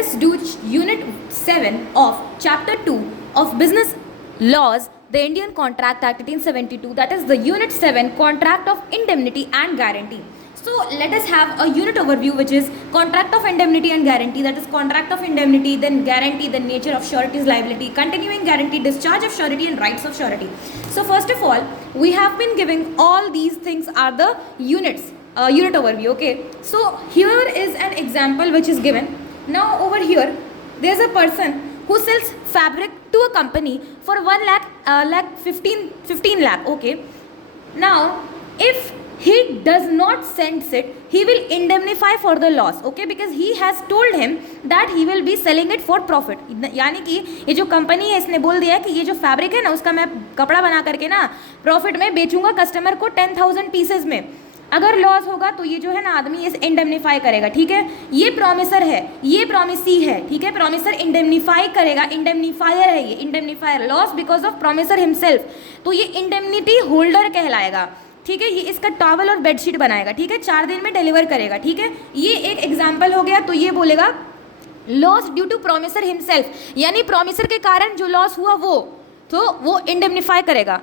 us do Unit 7 of Chapter 2 of Business Laws, the Indian Contract Act 1872, that is the Unit 7, Contract of Indemnity and Guarantee. So let us have a unit overview, which is Contract of Indemnity and Guarantee, that is Contract of Indemnity, then Guarantee, then Nature of Surety's liability, Continuing Guarantee, Discharge of Surety and Rights of Surety. So first of all, we have been giving all these things are the units, unit overview, okay. So here is an example which is given. Now over here, there is a person who sells fabric to a company for 1 lakh, 15 lakh, okay. Now, if he does not sends it, he will indemnify for the loss, okay, because he has told him that he will be selling it for profit. यानी कि ये जो company है इसने बोल दिया है कि ये जो फैब्रिक है ना उसका मैं कपड़ा बना करके ना प्रॉफिट में बेचूंगा कस्टमर को 10,000 पीसेज में. अगर लॉस होगा तो ये जो है ना आदमी इस इंडेमनीफाई करेगा, ठीक है. ये प्रॉमिसर है, ये प्रॉमिसी है, ठीक है. प्रॉमिसर इंडेमनीफाई करेगा, इंडेमनीफायर है ये, indemnifier loss because of promiser himself, तो ये इंडेमनिटी होल्डर कहलाएगा, ठीक है. ये इसका टॉवल और बेडशीट बनाएगा, ठीक है, 4 दिन में डिलीवर करेगा, ठीक है. ये एक एग्जाम्पल हो गया. तो ये बोलेगा loss due to promiser himself, यानी प्रॉमिसर के कारण जो लॉस हुआ वो इंडेमनीफाई करेगा.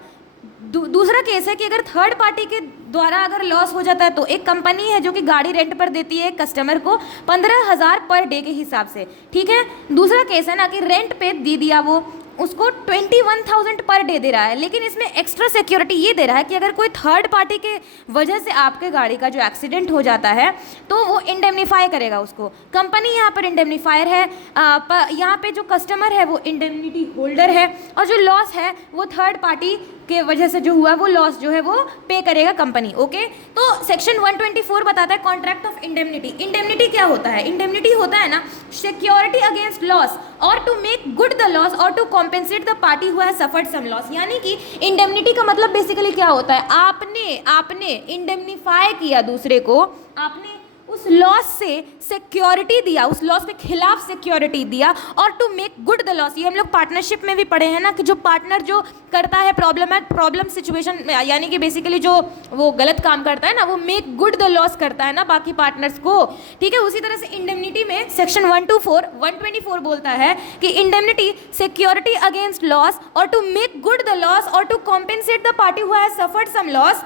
दूसरा केस है कि अगर थर्ड पार्टी के द्वारा अगर लॉस हो जाता है, तो एक कंपनी है जो कि गाड़ी रेंट पर देती है कस्टमर को 15,000 पर डे के हिसाब से, ठीक है. दूसरा केस है ना कि रेंट पे दे दिया, वो उसको 21,000 पर डे दे रहा है, लेकिन इसमें एक्स्ट्रा सिक्योरिटी ये दे रहा है कि अगर कोई थर्ड पार्टी के वजह से आपके गाड़ी का जो एक्सीडेंट हो जाता है तो वो इंडेमनीफाई करेगा उसको. कंपनी यहाँ पर इंडेमनीफायर है, यहाँ पे जो कस्टमर है वो इंडेमनिटी होल्डर है, और जो लॉस है वो थर्ड पार्टी के वजह से जो हुआ वो लॉस जो है वो पे करेगा कंपनी, ओके. तो सेक्शन 124 बताता है कॉन्ट्रैक्ट ऑफ इंडेमनिटी. इंडेमनिटी क्या होता है? इंडेमनिटी होता है ना सिक्योरिटी अगेंस्ट लॉस और to make good the loss और to compensate the party who has suffered some loss. यानी कि इंडेमनिटी का मतलब बेसिकली क्या होता है? आपने इंडेमनीफाई किया दूसरे को, आपने उस लॉस से सिक्योरिटी दिया, उस लॉस के खिलाफ सिक्योरिटी दिया, और to make good the loss. ये हम लोग पार्टनरशिप में भी पढ़े हैं ना कि जो पार्टनर जो करता है प्रॉब्लम सिचुएशन, यानी कि बेसिकली जो वो गलत काम करता है ना, वो मेक गुड द लॉस करता है ना बाकी पार्टनर्स को, ठीक है. उसी तरह से इंडेमनिटी में सेक्शन 124 बोलता है कि इंडेमनिटी सिक्योरिटी अगेंस्ट लॉस और to make good the loss और to compensate the party who has suffered some loss,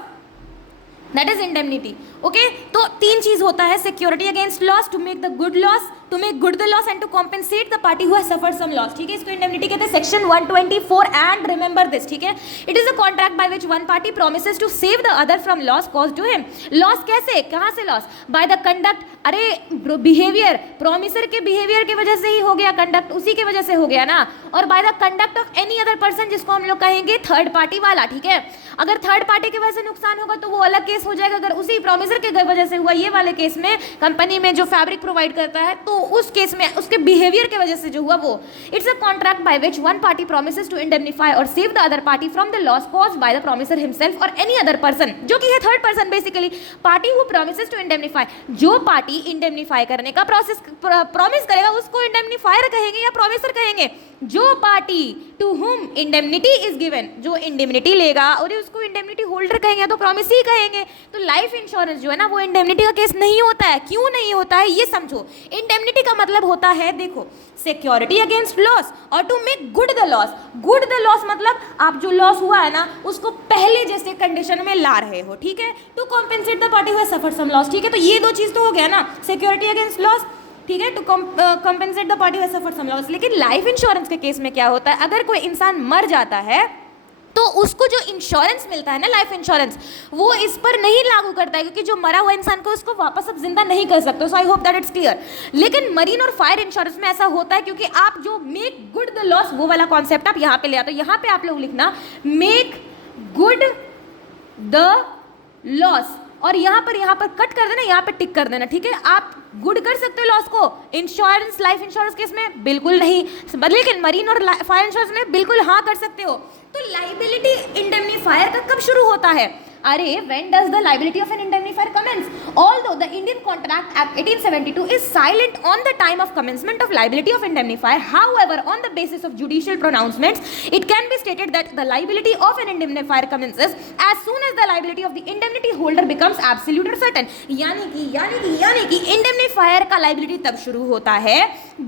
that is indemnity, okay. तो 3 चीज होता है, security against loss, to make good the loss and to compensate the party who has suffered some loss, ठीक है. इसको indemnity कहते हैं. Section 124 and remember this, ठीक है. It is a contract by which one party promises to save the other from loss caused to him. Loss कैसे, कहाँ से लॉस? बाय द कंडक्ट, अरे बिहेवियर, प्रोमिसर के बिहेवियर की वजह से ही हो गया, कंडक्ट उसी की वजह से हो गया ना. और by the conduct of any other person, जिसको हम लोग कहेंगे थर्ड पार्टी वाला, ठीक है. अगर थर्ड पार्टी की वजह से नुकसान होगा तो वो अलग केस हो जाएगा. अगर उसी प्रोमिसर के वजह से हुआ, ये वाले केस में कंपनी में जो फैब्रिक प्रोवाइड करता है, तो उस केस में उसके बिहेवियर की वजह से जो हुआ वो. It's a contract by which one party promises to indemnify और save the other party from the loss caused by the promiser himself और एनी अदर पर्सन, जो कि है third person basically. Party who promises to indemnify, जो party indemnify करने का promise करेगा उसको इंडेमनीफायर कहेंगे या प्रोमिसर कहेंगे. जो party to whom indemnity is given, जो इंडेमनिटी लेगा और उसको इंडेमनिटी होल्डर कहेंगे तो प्रॉमिसी कहेंगे. तो लाइफ इंश्योरेंस जो है ना वो इंडेमनिटी का केस नहीं होता है. क्यों नहीं होता है ये समझो. इंडेमनिटी का मतलब होता है, देखो, सिक्योरिटी अगेंस्ट लॉस और to make good the loss. Good the loss मतलब आप जो लॉस हुआ है ना उसको पहले जैसे कंडीशन में ला रहे हो, ठीक है. To compensate the party who has suffered some loss, ठीक है. तो ये 2 चीज तो हो गया ना, सिक्योरिटी अगेंस्ट लॉस, ठीक है, to compensate the party who has suffered some loss. लेकिन लाइफ इंश्योरेंस के केस में क्या होता है? अगर कोई इंसान मर जाता है तो उसको जो इंश्योरेंस मिलता है ना, लाइफ इंश्योरेंस, वो इस पर नहीं लागू करता है, क्योंकि जो मरा हुआ इंसान को उसको वापस अब जिंदा नहीं कर सकते. So I hope that it's clear. लेकिन मरीन और फायर इंश्योरेंस में ऐसा होता है, क्योंकि आप जो मेक गुड द लॉस, वो वाला कॉन्सेप्ट आप यहाँ पे ले आते हो. यहाँ पे आप लोग लिखना मेक गुड द लॉस, और यहाँ पर कट कर देना, यहाँ पे टिक कर देना, ठीक है. आप गुड कर सकते हो लॉस को, इंश्योरेंस लाइफ इंश्योरेंस केस में बिल्कुल नहीं, लेकिन मरीन और फायर इंश्योरेंस में बिल्कुल हाँ कर सकते हो. तो लाइबिलिटी इंडेमनीफायर का कब शुरू होता है? अरे when does the liability of an indemnifier commence? Although the Indian Contract Act 1872 is silent on the time of commencement of liability of indemnifier, however, on the basis of judicial pronouncements, it can be stated that the liability of an indemnifier commences as soon as the liability of the indemnity holder becomes absolute or certain. यानी कि indemnifier का liability तब शुरू होता है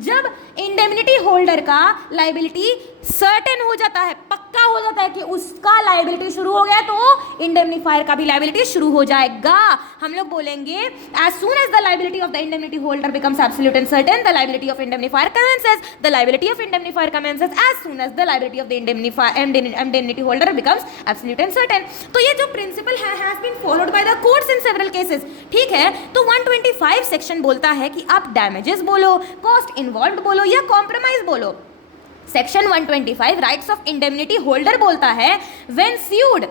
जब indemnity holder का liability certain हो जाता है, पक्का हो जाता है कि उसका लाइबिलिटी शुरू हो गया, तो इंडेमनीफायर का भी लाइबिलिटी शुरू हो जाएगा. हम लोग बोलेंगे as soon as the liability of the indemnity holder becomes absolute and certain, the liability of indemnifier commences, the liability of indemnifier commences as soon as the liability of the indemnity holder becomes absolute and certain. तो ये जो principle है has been followed by the courts in several cases. ठीक है, तो 125 section बोलता है कि आप डैमेजेस बोलो, कॉस्ट इन्वॉल्व बोलो या कॉम्प्रोमाइज बोलो. Section 125 rights of indemnity holder बोलता है when sued,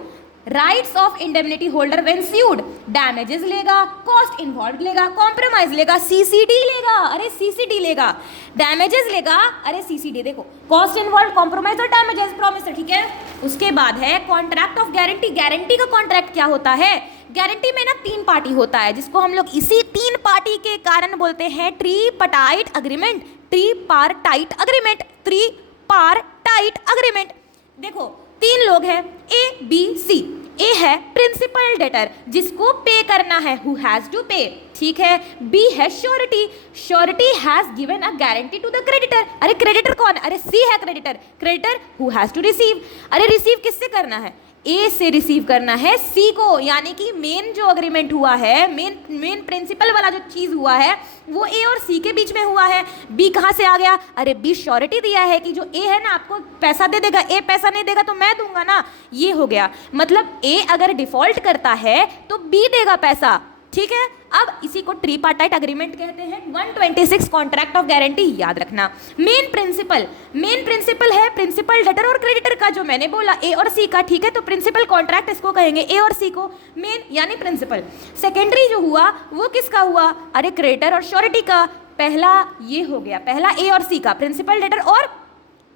rights of indemnity holder when sued, damages लेगा, कॉस्ट इन्वॉल्व लेगा, कॉम्प्रोमाइज लेगा, सीसीडी लेगा, अरे सीसीडी लेगा, डैमेजेस लेगा, अरे सीसीडी. देखो कॉस्ट इन्वॉल्व, कॉम्प्रोमाइज और डैमेजेस प्रॉमिस है. ठीक है, उसके बाद है कॉन्ट्रैक्ट ऑफ गारंटी. गारंटी का कॉन्ट्रैक्ट क्या होता है? गारंटी में ना 3 पार्टी होता है जिसको हम लोग इसी 3 पार्टी के कारण बोलते हैं tripartite agreement. Tripartite agreement, tripartite agreement. देखो 3 लोग हैं, ए बी सी. ए है प्रिंसिपल डेटर जिसको पे करना है, हु हैज टू पे. ठीक है, बी है surety, surety has given a guarantee to the creditor. अरे क्रेडिटर कौन? अरे सी है creditor, creditor who has to receive. अरे रिसीव किससे करना है? ए से रिसीव करना है सी को. यानी कि मेन जो अग्रीमेंट हुआ है, मेन प्रिंसिपल वाला जो चीज़ हुआ है वो ए और सी के बीच में हुआ है. बी कहाँ से आ गया? अरे बी श्योरिटी दिया है कि जो ए है ना आपको पैसा दे देगा, ए पैसा नहीं देगा तो मैं दूंगा ना, ये हो गया. मतलब ए अगर डिफॉल्ट करता है तो बी देगा पैसा. ठीक है, अब इसी को ट्रीपार्टाइट अग्रीमेंट कहते हैं. 126 कॉन्ट्रैक्ट ऑफ गारंटी याद रखना. मेन प्रिंसिपल है प्रिंसिपल डेटर और क्रेडिटर का, जो मैंने बोला ए और सी का. ठीक है, तो प्रिंसिपल कॉन्ट्रैक्ट इसको कहेंगे ए और सी को, मेन यानी प्रिंसिपल. सेकेंडरी जो हुआ वो किसका हुआ? अरे क्रेडिटर और श्योरिटी का. पहला ये हो गया, पहला ए और सी का, प्रिंसिपल डेटर और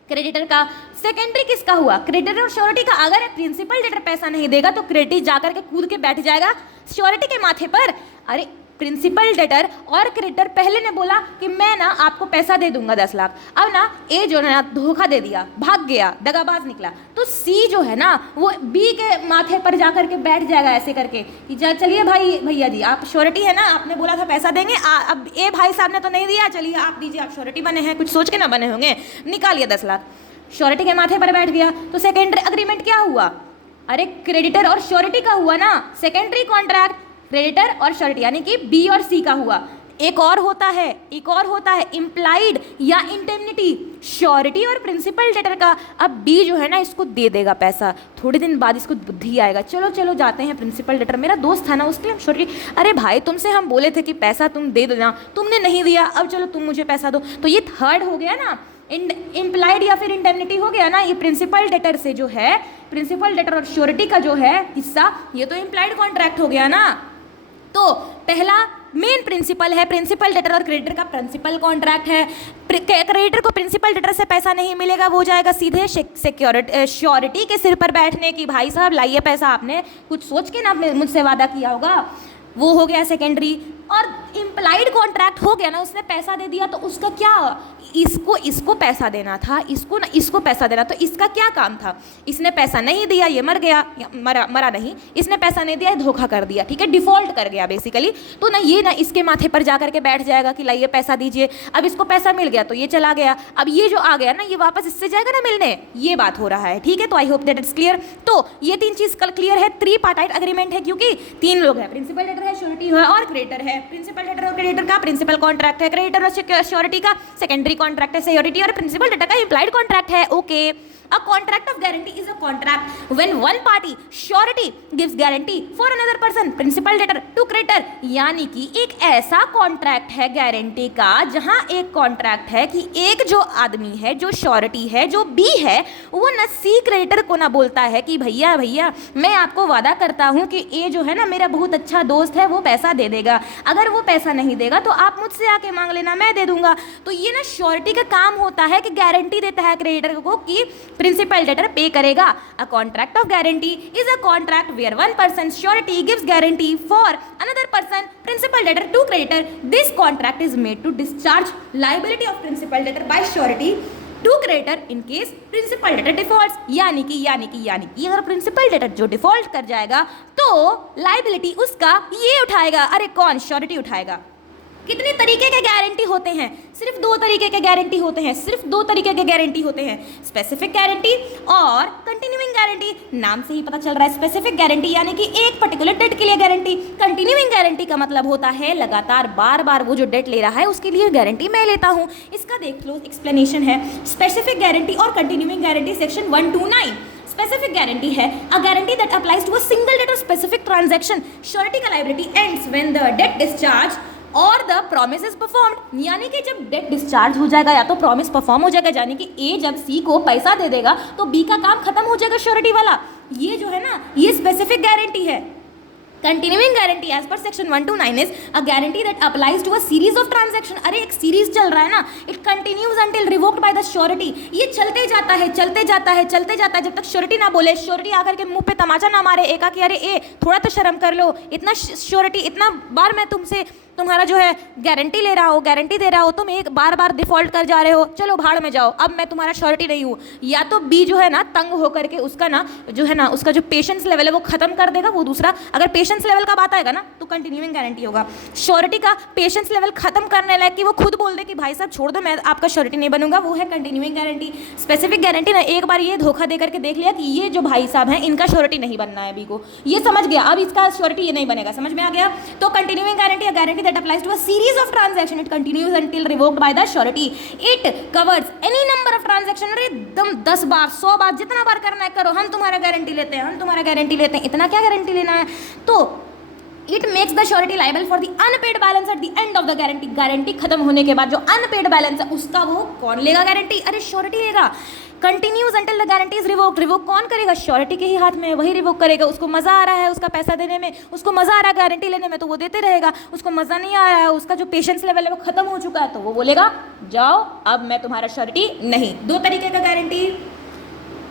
क्रेडिटर का. सेकेंडरी किसका हुआ? क्रेडिटर और श्योरिटी का. अगर प्रिंसिपल डेटर पैसा नहीं देगा तो क्रेडिटर जाकर के कूद के बैठ जाएगा श्योरिटी के माथे पर. अरे प्रिंसिपल डेटर और क्रेडिटर पहले ने बोला कि मैं ना आपको पैसा दे दूंगा 10 लाख. अब ना ए जो ना धोखा दे दिया, भाग गया, दगाबाज निकला, तो सी जो है ना वो बी के माथे पर जा करके बैठ जाएगा ऐसे करके कि चलिए भाई भैया जी आप श्योरिटी है ना, आपने बोला था पैसा देंगे, अब ए भाई साहब ने तो नहीं दिया, चलिए आप दीजिए, आप श्योरिटी बने हैं, कुछ सोच के ना बने होंगे, निकालिए 10 लाख. श्योरिटी के माथे पर बैठ गया. तो सेकेंडरी अग्रीमेंट क्या हुआ? अरे क्रेडिटर और श्योरिटी का हुआ ना. सेकेंडरी कॉन्ट्रैक्ट क्रेडिटर और श्योरिटी यानी कि बी और सी का हुआ. एक और होता है इम्प्लाइड या इंडेमनिटी, श्योरिटी और प्रिंसिपल डेटर का. अब बी जो है ना इसको दे देगा पैसा, थोड़े दिन बाद इसको बुद्धि आएगा, चलो जाते हैं प्रिंसिपल डेटर, मेरा दोस्त था ना उसके हम श्योरिटी, अरे भाई तुमसे हम बोले थे कि पैसा तुम दे देना, तुमने नहीं दिया, अब चलो तुम मुझे पैसा दो. तो ये थर्ड हो गया ना, इम्प्लाइड या फिर इंडेमनिटी हो गया ना. ये प्रिंसिपल डेटर से जो है, प्रिंसिपल डेटर और श्योरिटी का जो है हिस्सा, ये तो इम्प्लाइड कॉन्ट्रैक्ट हो गया ना. तो पहला मेन प्रिंसिपल है, प्रिंसिपल डेटर और क्रेडिटर का प्रिंसिपल कॉन्ट्रैक्ट है. क्रेडिटर को प्रिंसिपल डेटर से पैसा नहीं मिलेगा, वो जाएगा सीधे श्योरिटी के सिर पर बैठने की, भाई साहब लाइए पैसा, आपने कुछ सोच के ना मुझसे वादा किया होगा. वो हो गया सेकेंडरी. और इम्प्लाइड कॉन्ट्रैक्ट हो गया ना, उसने पैसा दे दिया तो उसका क्या, इसको पैसा देना था, इसको पैसा देना, तो इसका क्या काम था? इसने पैसा नहीं दिया, ये मर गया, मरा नहीं, इसने पैसा नहीं दिया, धोखा कर दिया. ठीक है, डिफॉल्ट कर गया बेसिकली. तो ना ये ना इसके माथे पर जा करके बैठ जाएगा कि लाइए पैसा दीजिए. अब इसको पैसा मिल गया तो ये चला गया, अब ये जो आ गया ना ये वापस इससे जाएगा ना मिलने, ये बात हो रहा है. ठीक है, तो I hope that it's clear. तो ये 3 चीज कल क्लियर है. ट्रीपार्टाइट अग्रीमेंट है क्योंकि 3 लोग हैं, प्रिंसिपल डेटर है, श्योरिटी है और क्रेडिटर है. प्रिंसिपल डेटर और क्रेडिटर का प्रिंसिपल कॉन्ट्रैक्ट है, क्रेडिटर और श्योरिटी का सेकेंडरी कॉन्ट्रैक्ट है, श्योरिटी और प्रिंसिपल डेटर का इम्प्लाइड कॉन्ट्रैक्ट है. Okay, A contract of guarantee is a contract when one party, surety, gives guarantee for another person, principal debtor to creditor. यानी कि एक ऐसा कॉन्ट्रैक्ट है गारंटी का जहां एक कॉन्ट्रैक्ट है कि एक जो आदमी है, जो श्योरिटी है, जो बी है, वो न सी क्रेडिटर को ना बोलता है कि भैया मैं आपको वादा करता हूं कि ए जो है ना मेरा बहुत अच्छा दोस्त है, वो पैसा दे देगा, अगर वो पैसा नहीं देगा तो आप मुझसे आके मांग लेना, मैं दे दूंगा. तो ये ना श्योरिटी का काम होता है कि गारंटी देता है क्रेडिटर को कि प्रिंसिपल डेटर पे करेगा। A contract of guarantee is a contract where one person surety gives guarantee for another person principal debtor to creditor. This contract is made to discharge liability of principal debtor by surety to creditor in case principal debtor default. यानी कि अगर principal debtor जो default कर जाएगा तो liability उसका ये उठाएगा। अरे कौन? श्योरिटी उठाएगा। कितने तरीके के गारंटी होते हैं? सिर्फ दो तरीके के गारंटी होते हैं, स्पेसिफिक गारंटी और कंटिन्यूइंग गारंटी। नाम से ही पता चल रहा है, स्पेसिफिक गारंटी यानी कि एक पर्टिकुलर डेट के लिए गारंटी। कंटिन्यूइंग गारंटी का मतलब होता है लगातार बार बार वो जो डेट ले रहा है उसके लिए गारंटी मैं लेता हूँ। इसका देख लो, एक्सप्लेनेशन है स्पेसिफिक गारंटी और continuing guarantee section 129। Specific guarantee है a guarantee that applies to a single debt और स्पेसिफिक ट्रांजैक्शन। श्योरिटी का liability ends when the debt discharge और द प्रॉमिस इज परफॉर्म्ड। यानी कि जब डेट डिस्चार्ज हो जाएगा या तो प्रॉमिस परफॉर्म हो जाएगा, यानी कि ए जब सी को पैसा दे देगा तो बी का काम खत्म हो जाएगा श्योरिटी वाला। ये जो है ना, ये स्पेसिफिक गारंटी है। Continuing guarantee as per section 129 is a guarantee that applies to a series of transaction. अरे एक सीरीज चल रहा है ना, it continues until revoked by the surety. ये चलते जाता है जब तक श्योरिटी ना बोले, श्योरिटी आकर के मुंह पे तमाचा ना मारे एका कि अरे ए थोड़ा तो शर्म कर लो, इतना श्योरिटी, इतना बार मैं तुमसे तुम्हारा जो है गारंटी ले रहा हो, गारंटी दे रहा हो, तुम एक बार बार डिफॉल्ट कर जा रहे हो, चलो भाड़ में जाओ, अब मैं तुम्हारा श्योरिटी नहीं हूँ। या तो बी जो है ना तंग होकर के उसका ना जो है ना उसका जो पेशेंस लेवल है वो खत्म कर देगा। वो दूसरा, अगर पेशेंस लेवल का बात आएगा ना तो कंटिन्यूइंग गारंटी होगा। श्योरिटी का पेशेंस लेवल खत्म करने लायक कि वो खुद बोल दे कि भाई साहब छोड़ दो, मैं आपका श्योरिटी नहीं बनूंगा, वो है कंटिन्यूइंग गारंटी। स्पेसिफिक गारंटी ना एक बार ये धोखा दे करके देख लिया कि ये जो भाई साहब हैं इनका श्योरिटी नहीं बनना है, बी को ये समझ गया, अब इसका श्योरिटी ये नहीं बनेगा, समझ में आ गया। तो continuing guarantee, guarantee that applies to a series of transaction, it continues until revoked by the surety. It covers any number of transaction। अरे एकदम 10 बार 100 बार जितना बार करना है करो, हम तुम्हारा गारंटी लेते हैं, इतना क्या गारंटी लेना है। तो it makes the surety liable for the unpaid balance at the end of the guarantee. Guarantee खत्म होने के बाद जो अनपेड बैलेंस है उसका वो कौन लेगा गारंटी? अरे श्योरिटी लेगा। Continues until the guarantee is revoked. Revoke कौन करेगा? श्योरिटी के ही हाथ में है, वही रिवोक करेगा। उसको मजा आ रहा है उसका पैसा देने में, उसको मजा आ रहा है गारंटी लेने में तो वो देते रहेगा। उसको मजा नहीं आ रहा है, उसका जो पेशेंस लेवल है वो खत्म हो चुका है तो वो बोलेगा जाओ अब मैं तुम्हारा श्योरिटी नहीं। दो तरीके का गारंटी,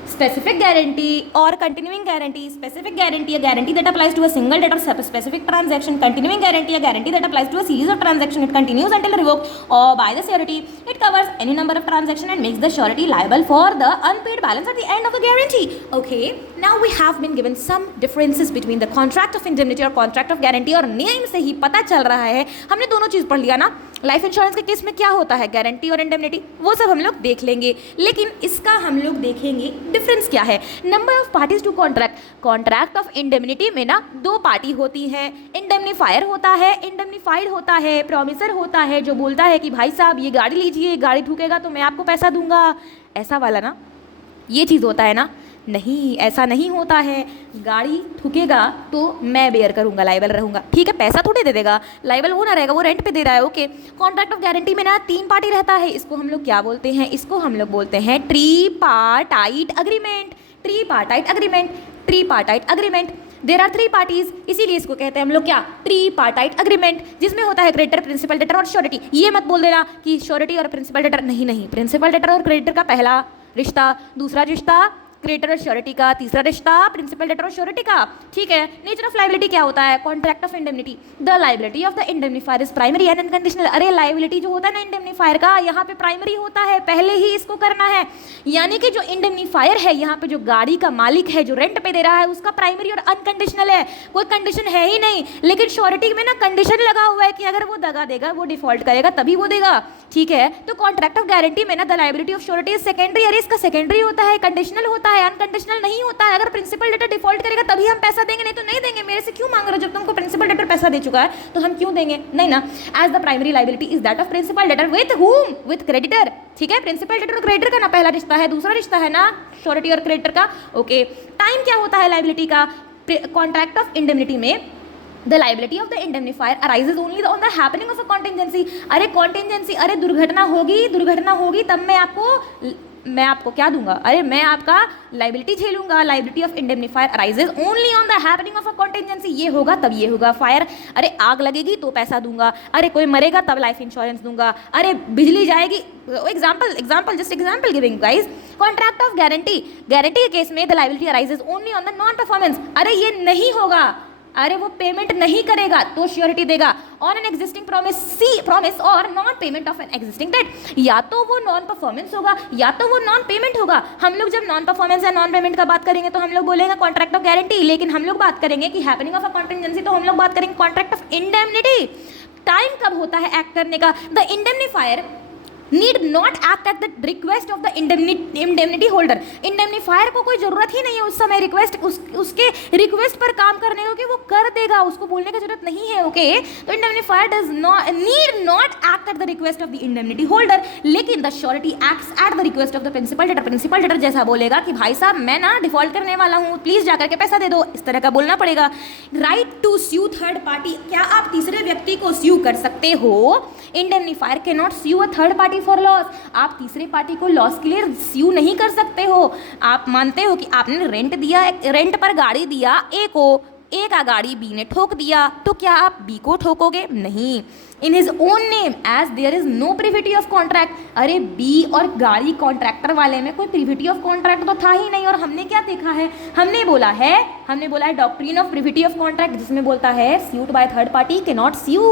स्पेसिफिक गारंटी और continuing guarantee. Specific guarantee a guarantee that applies to a single debt और specific transaction. Continuing guarantee a guarantee that applies to a series of transaction. It continues until revoked और by the surety. It covers any number of transaction and makes the surety liable for the unpaid balance at the end of the guarantee. Okay, now we have been given some differences between the contract of indemnity और contract of guarantee. और name से ही पता चल रहा है, हमने दोनों चीज़ पढ़ लिया ना। लाइफ इंश्योरेंस के केस में क्या होता है, गारंटी और इंडेमनिटी, वो सब हम लोग देख लेंगे, लेकिन इसका हम लोग देखेंगे डिफरेंस क्या है। Number of parties to contract. Contract of indemnity में ना दो पार्टी होती हैं, इंडेमनीफायर होता है, इंडेमनीफाइड होता है, प्रॉमिसर होता है जो बोलता है कि भाई साहब ये गाड़ी लीजिए, गाड़ी ठुकेगा तो मैं आपको पैसा दूंगा, ऐसा वाला ना, ये चीज़ होता है ना। नहीं, ऐसा नहीं होता है। गाड़ी ठुकेगा तो मैं बेयर करूंगा, लाइबल रहूंगा, ठीक है, पैसा थोड़े दे देगा, लाइबल वो ना रहेगा, वो रेंट पे दे रहा है। ओके, कॉन्ट्रैक्ट ऑफ गारंटी में ना तीन पार्टी रहता है, इसको हम लोग क्या बोलते हैं? इसको हम लोग बोलते हैं tripartite agreement. Tripartite agreement, tripartite agreement. There are three parties, इसीलिए इसको कहते हैं हम लोग क्या? ट्रीपार्टाइट अग्रीमेंट, जिसमें होता है क्रेडिटर, प्रिंसिपल डेटर और श्योरिटी। ये मत बोल देना कि श्योरिटी और प्रिंसिपल डेटर, नहीं, प्रिंसिपल डेटर और क्रेडिटर का पहला रिश्ता, दूसरा रिश्ता क्रेडिटर और श्योरिटी का, तीसरा रिश्ता प्रिंसिपल डेटर और श्योरिटी का, ठीक है। नेचर ऑफ लायबिलिटी क्या होता है? Contract of indemnity. The liability of the indemnifier is primary and unconditional. अरे लायबिलिटी जो होता है ना इंडेमनीफायर का, यहाँ पे प्राइमरी होता है, पहले ही इसको करना है। यानी कि जो इंडेमनीफायर है, यहाँ पे जो गाड़ी का मालिक है, जो रेंट पे दे रहा है, उसका प्राइमरी और अनकंडीशनल है, कोई कंडीशन है ही नहीं। लेकिन श्योरिटी में ना कंडीशन लगा हुआ है कि अगर वो दगा देगा, वो डिफॉल्ट करेगा तभी वो देगा, ठीक है। तो कॉन्ट्रैक्ट ऑफ गारंटी में ना the liability of surety is secondary. अरे इसका सेकेंडरी होता है, कंडीशनल होता है, अनकंडीशनल नहीं होता है। अगर प्रिंसिपल डेटर डिफॉल्ट करेगा तभी हम पैसा देंगे, नहीं तो नहीं देंगे। मेरे से क्यों मांग रहे हो? जब तुमको प्रिंसिपल डेटर पैसा दे चुका है तो हम क्यों देंगे? नहीं ना। As the primary liability is that of principal debtor with whom, with creditor, ठीक है। प्रिंसिपल डेटर और क्रेडिटर का ना पहला रिश्ता है, दूसरा रिश्ता है ना श्योरिटी और क्रेडिटर का। ओके, टाइम क्या होता है लायबिलिटी का? कॉन्ट्रैक्ट ऑफ इंडेमनिटी में the liability of the indemnifier arises only on the happening of a contingency। अरे contingency, अरे दुर्घटना होगी तब मैं आपको मैं आपको क्या दूंगा, अरे मैं आपका लाइबिलिटी झेलूंगा। Liability of indemnifier arises only on the happening of a contingency, ये होगा तब ये होगा। फायर, अरे आग लगेगी तो पैसा दूंगा, अरे कोई मरेगा तब लाइफ इंश्योरेंस दूंगा, अरे बिजली जाएगी, example just example giving guys. Contract of guarantee, guarantee के केस में the liability arises only on the non performance, अरे ये नहीं होगा, अरे वो पेमेंट नहीं करेगा तो श्योरिटी देगा ऑन एन एग्जिस्टिंग प्रॉमिस और non payment of an existing debt, या तो वो नॉन परफॉर्मेंस होगा या तो वो नॉन पेमेंट होगा। हम लोग जब नॉन परफॉर्मेंस या नॉन पेमेंट का बात करेंगे तो हम लोग बोलेंगे कॉन्ट्रैक्ट ऑफ गारंटी, लेकिन हम लोग बात करेंगे कि हैपनिंग ऑफ अ कॉन्टिजेंसी तो हम लोग बात करेंगे कॉन्ट्रैक्ट ऑफ इंडेमनिटी। टाइम कब होता है एक्ट करने का, the indemnifier need not act at the request of the indemnity holder, indemnifier को कोई जरूरत ही नहीं है उस समय उसके रिक्वेस्ट पर काम करने को, कि वो कर देगा, उसको बोलने की जरूरत नहीं है। ओके, तो indemnifier does not need not act at the request of the indemnity holder, लेकिन the surety acts at the request of the principal debtor. Principal debtor जैसा बोलेगा कि भाई साहब मैं ना डिफॉल्ट करने वाला हूँ, प्लीज जाकर के पैसा दे दो, इस तरह का बोलना पड़ेगा। Right to sue third party, क्या आप तीसरे व्यक्ति को स्यू कर सकते हो? Indemnifier can not sue a third party for loss, आप तीसरे पार्टी को लॉस के लिए स्यू नहीं कर सकते हो। आप मानते हो कि आपने रेंट पर गाड़ी दिया ए का गाड़ी बी ने ठोक दिया, तो क्या आप बी को ठोकोगे? नहीं। In his own name as there is no privity of contract, अरे बी और गाड़ी कॉन्ट्रैक्टर वाले में कोई प्रिविटी ऑफ कॉन्ट्रैक्ट तो था ही नहीं। और हमने क्या देखा है, हमने बोला है doctrine of privity of contract, जिसमें बोलता है स्यूट बाय थर्ड पार्टी के नॉट स्यू,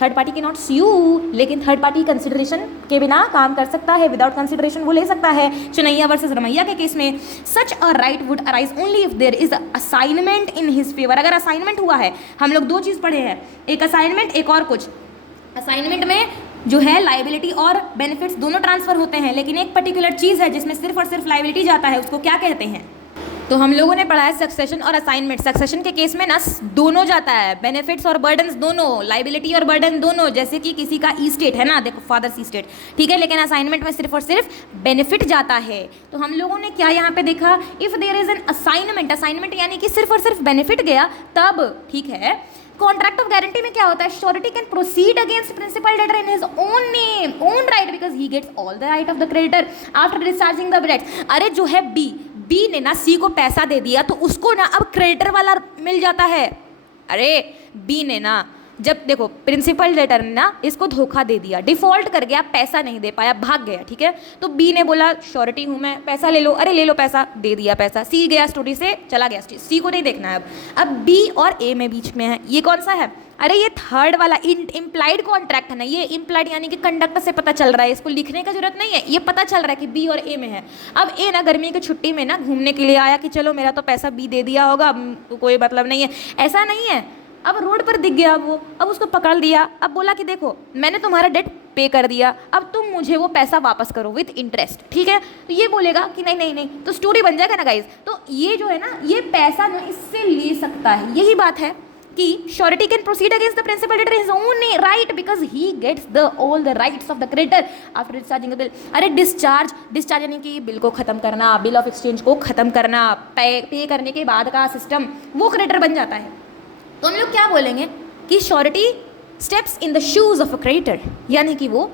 थर्ड पार्टी के नॉट स्यू, लेकिन थर्ड पार्टी कंसिडरेशन के बिना काम कर सकता है, विदाउट कंसिडरेशन वो ले सकता है। चुनैया वर्सेस रमैया के केस में such a right would arise only if there is assignment in his favour, अगर असाइनमेंट हुआ है, हम लोग दो चीज़ पढ़े हैं, एक असाइनमेंट एक और कुछ। असाइनमेंट में जो है लाइबिलिटी और बेनिफिट्स दोनों ट्रांसफर होते हैं, लेकिन एक पर्टिकुलर चीज़ है जिसमें सिर्फ और सिर्फ लाइबिलिटी जाता है, उसको क्या कहते हैं? तो हम लोगों ने पढ़ा है सक्सेशन और असाइनमेंट। सक्सेशन के केस में ना दोनों जाता है, बेनिफिट्स और बर्डन्स दोनों, लाइबिलिटी और बर्डन दोनों, जैसे कि किसी का ई स्टेट है ना, देखो फादर्स ई स्टेट, ठीक है, लेकिन असाइनमेंट में सिर्फ और सिर्फ बेनिफिट जाता है। तो हम लोगों ने क्या यहाँ पे देखा, if there is an assignment, assignment यानी कि सिर्फ और सिर्फ बेनिफिट गया तब, ठीक है। कॉन्ट्रैक्ट ऑफ गारंटी में क्या होता है, surety can proceed against principal debtor in his own name, own right, because he gets all the right of the creditor after discharging the debts. अरे जो है बी ने ना सी को पैसा दे दिया, तो उसको ना अब क्रेडिटर वाला मिल जाता है। अरे बी ने ना, जब देखो प्रिंसिपल डेटर ने ना इसको धोखा दे दिया, डिफॉल्ट कर गया, पैसा नहीं दे पाया, भाग गया, ठीक है, तो बी ने बोला श्योरिटी हूँ मैं, पैसा ले लो, अरे ले लो पैसा, दे दिया पैसा, सी गया स्टोरी से, चला गया, सी को नहीं देखना है अब बी और ए में बीच में है, ये कौन सा है, अरे ये थर्ड वाला इम्प्लाइड कॉन्ट्रैक्ट है ना, ये इम्प्लाइड यानी कि कंडक्टर से पता चल रहा है, इसको लिखने का जरूरत नहीं है, ये पता चल रहा है कि बी और ए में है। अब ए ना गर्मी की छुट्टी में ना घूमने के लिए आया कि चलो मेरा तो पैसा बी दे दिया होगा, तो कोई मतलब नहीं है, ऐसा नहीं है। अब रोड पर दिख गया वो, अब उसको पकड़ लिया, अब बोला कि देखो मैंने तुम्हारा डेट पे कर दिया, अब तुम मुझे वो पैसा वापस करो विथ इंटरेस्ट, ठीक है, तो ये बोलेगा कि नहीं नहीं नहीं, तो स्टोरी बन जाएगा ना गाइज। तो ये जो है ना, ये पैसा ना इससे ले सकता है, यही बात है कि surety can proceed against the principal debtor his own right because he gets the all the rights of the creditor after discharging the bill. अरे डिस्चार्ज यानी कि बिल को खत्म करना, बिल ऑफ एक्सचेंज को खत्म करना, पे करने के बाद का सिस्टम, वो क्रेडिटर बन जाता है। तो हम लोग क्या बोलेंगे कि surety steps in the shoes of a creditor, यानी कि वो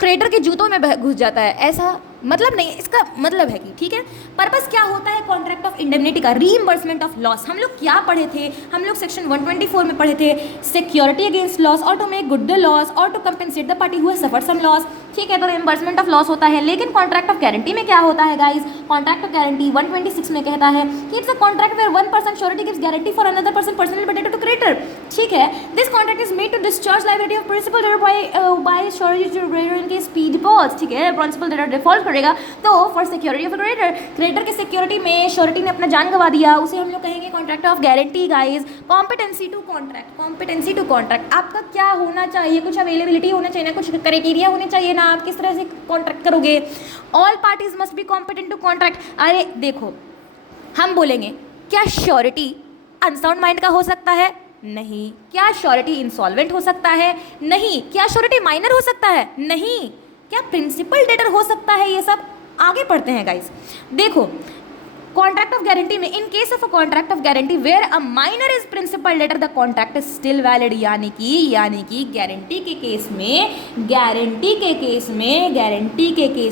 क्रेडिटर के जूतों में घुस जाता है, ऐसा मतलब नहीं, इसका मतलब है कि ठीक है। पर्पस क्या होता है कॉन्ट्रैक्ट ऑफ इंडेमनिटी का, रीइंबर्समेंट ऑफ लॉस। हम लोग क्या पढ़े थे, हम लोग सेक्शन 124 में पढ़े थे, सिक्योरिटी अगेंस्ट लॉस और to make good the loss और to compensate the party who has suffered some loss, ठीक है, तो रीइंबर्समेंट ऑफ लॉस होता है। लेकिन कॉन्ट्रैक्ट ऑफ गारंटी में क्या होता है गाइज, कॉन्ट्रैक्ट ऑफ गारंटी 126 में कहता है कि it's a contract where one person surety gives guarantee for another person personal but to creditor, ठीक है। This contract is made to discharge liability of principal debtor by surety to creditor in case P defaults, ठीक है, principal debtor default करेगा तो for security of creditor, creditor की security में surety ने अपना जान गंवा दिया, उसे हम लोग कहेंगे contract of guarantee guys. Competency to contract, competency to contract, आपका क्या होना चाहिए, कुछ अवेलेबिलिटी होना चाहिए ना, कुछ क्राइटेरिया होने चाहिए ना, आप किस तरह से कॉन्ट्रैक्ट करोगे। All parties must be competent to contract. अरे देखो हम बोलेंगे क्या श्योरिटी अनसाउंड माइंड का हो सकता है, नहीं। क्या श्योरिटी इंसॉल्वेंट हो सकता है, नहीं। क्या श्योरिटी माइनर हो सकता है, नहीं। क्या प्रिंसिपल डेटर हो सकता है, ये सब आगे पढ़ते हैं गाइस। देखो कॉन्ट्रैक्ट ऑफ गारंटी में, in case of a contract of guarantee where a minor is principal debtor the contract is still valid, यानी कि गारंटी के केस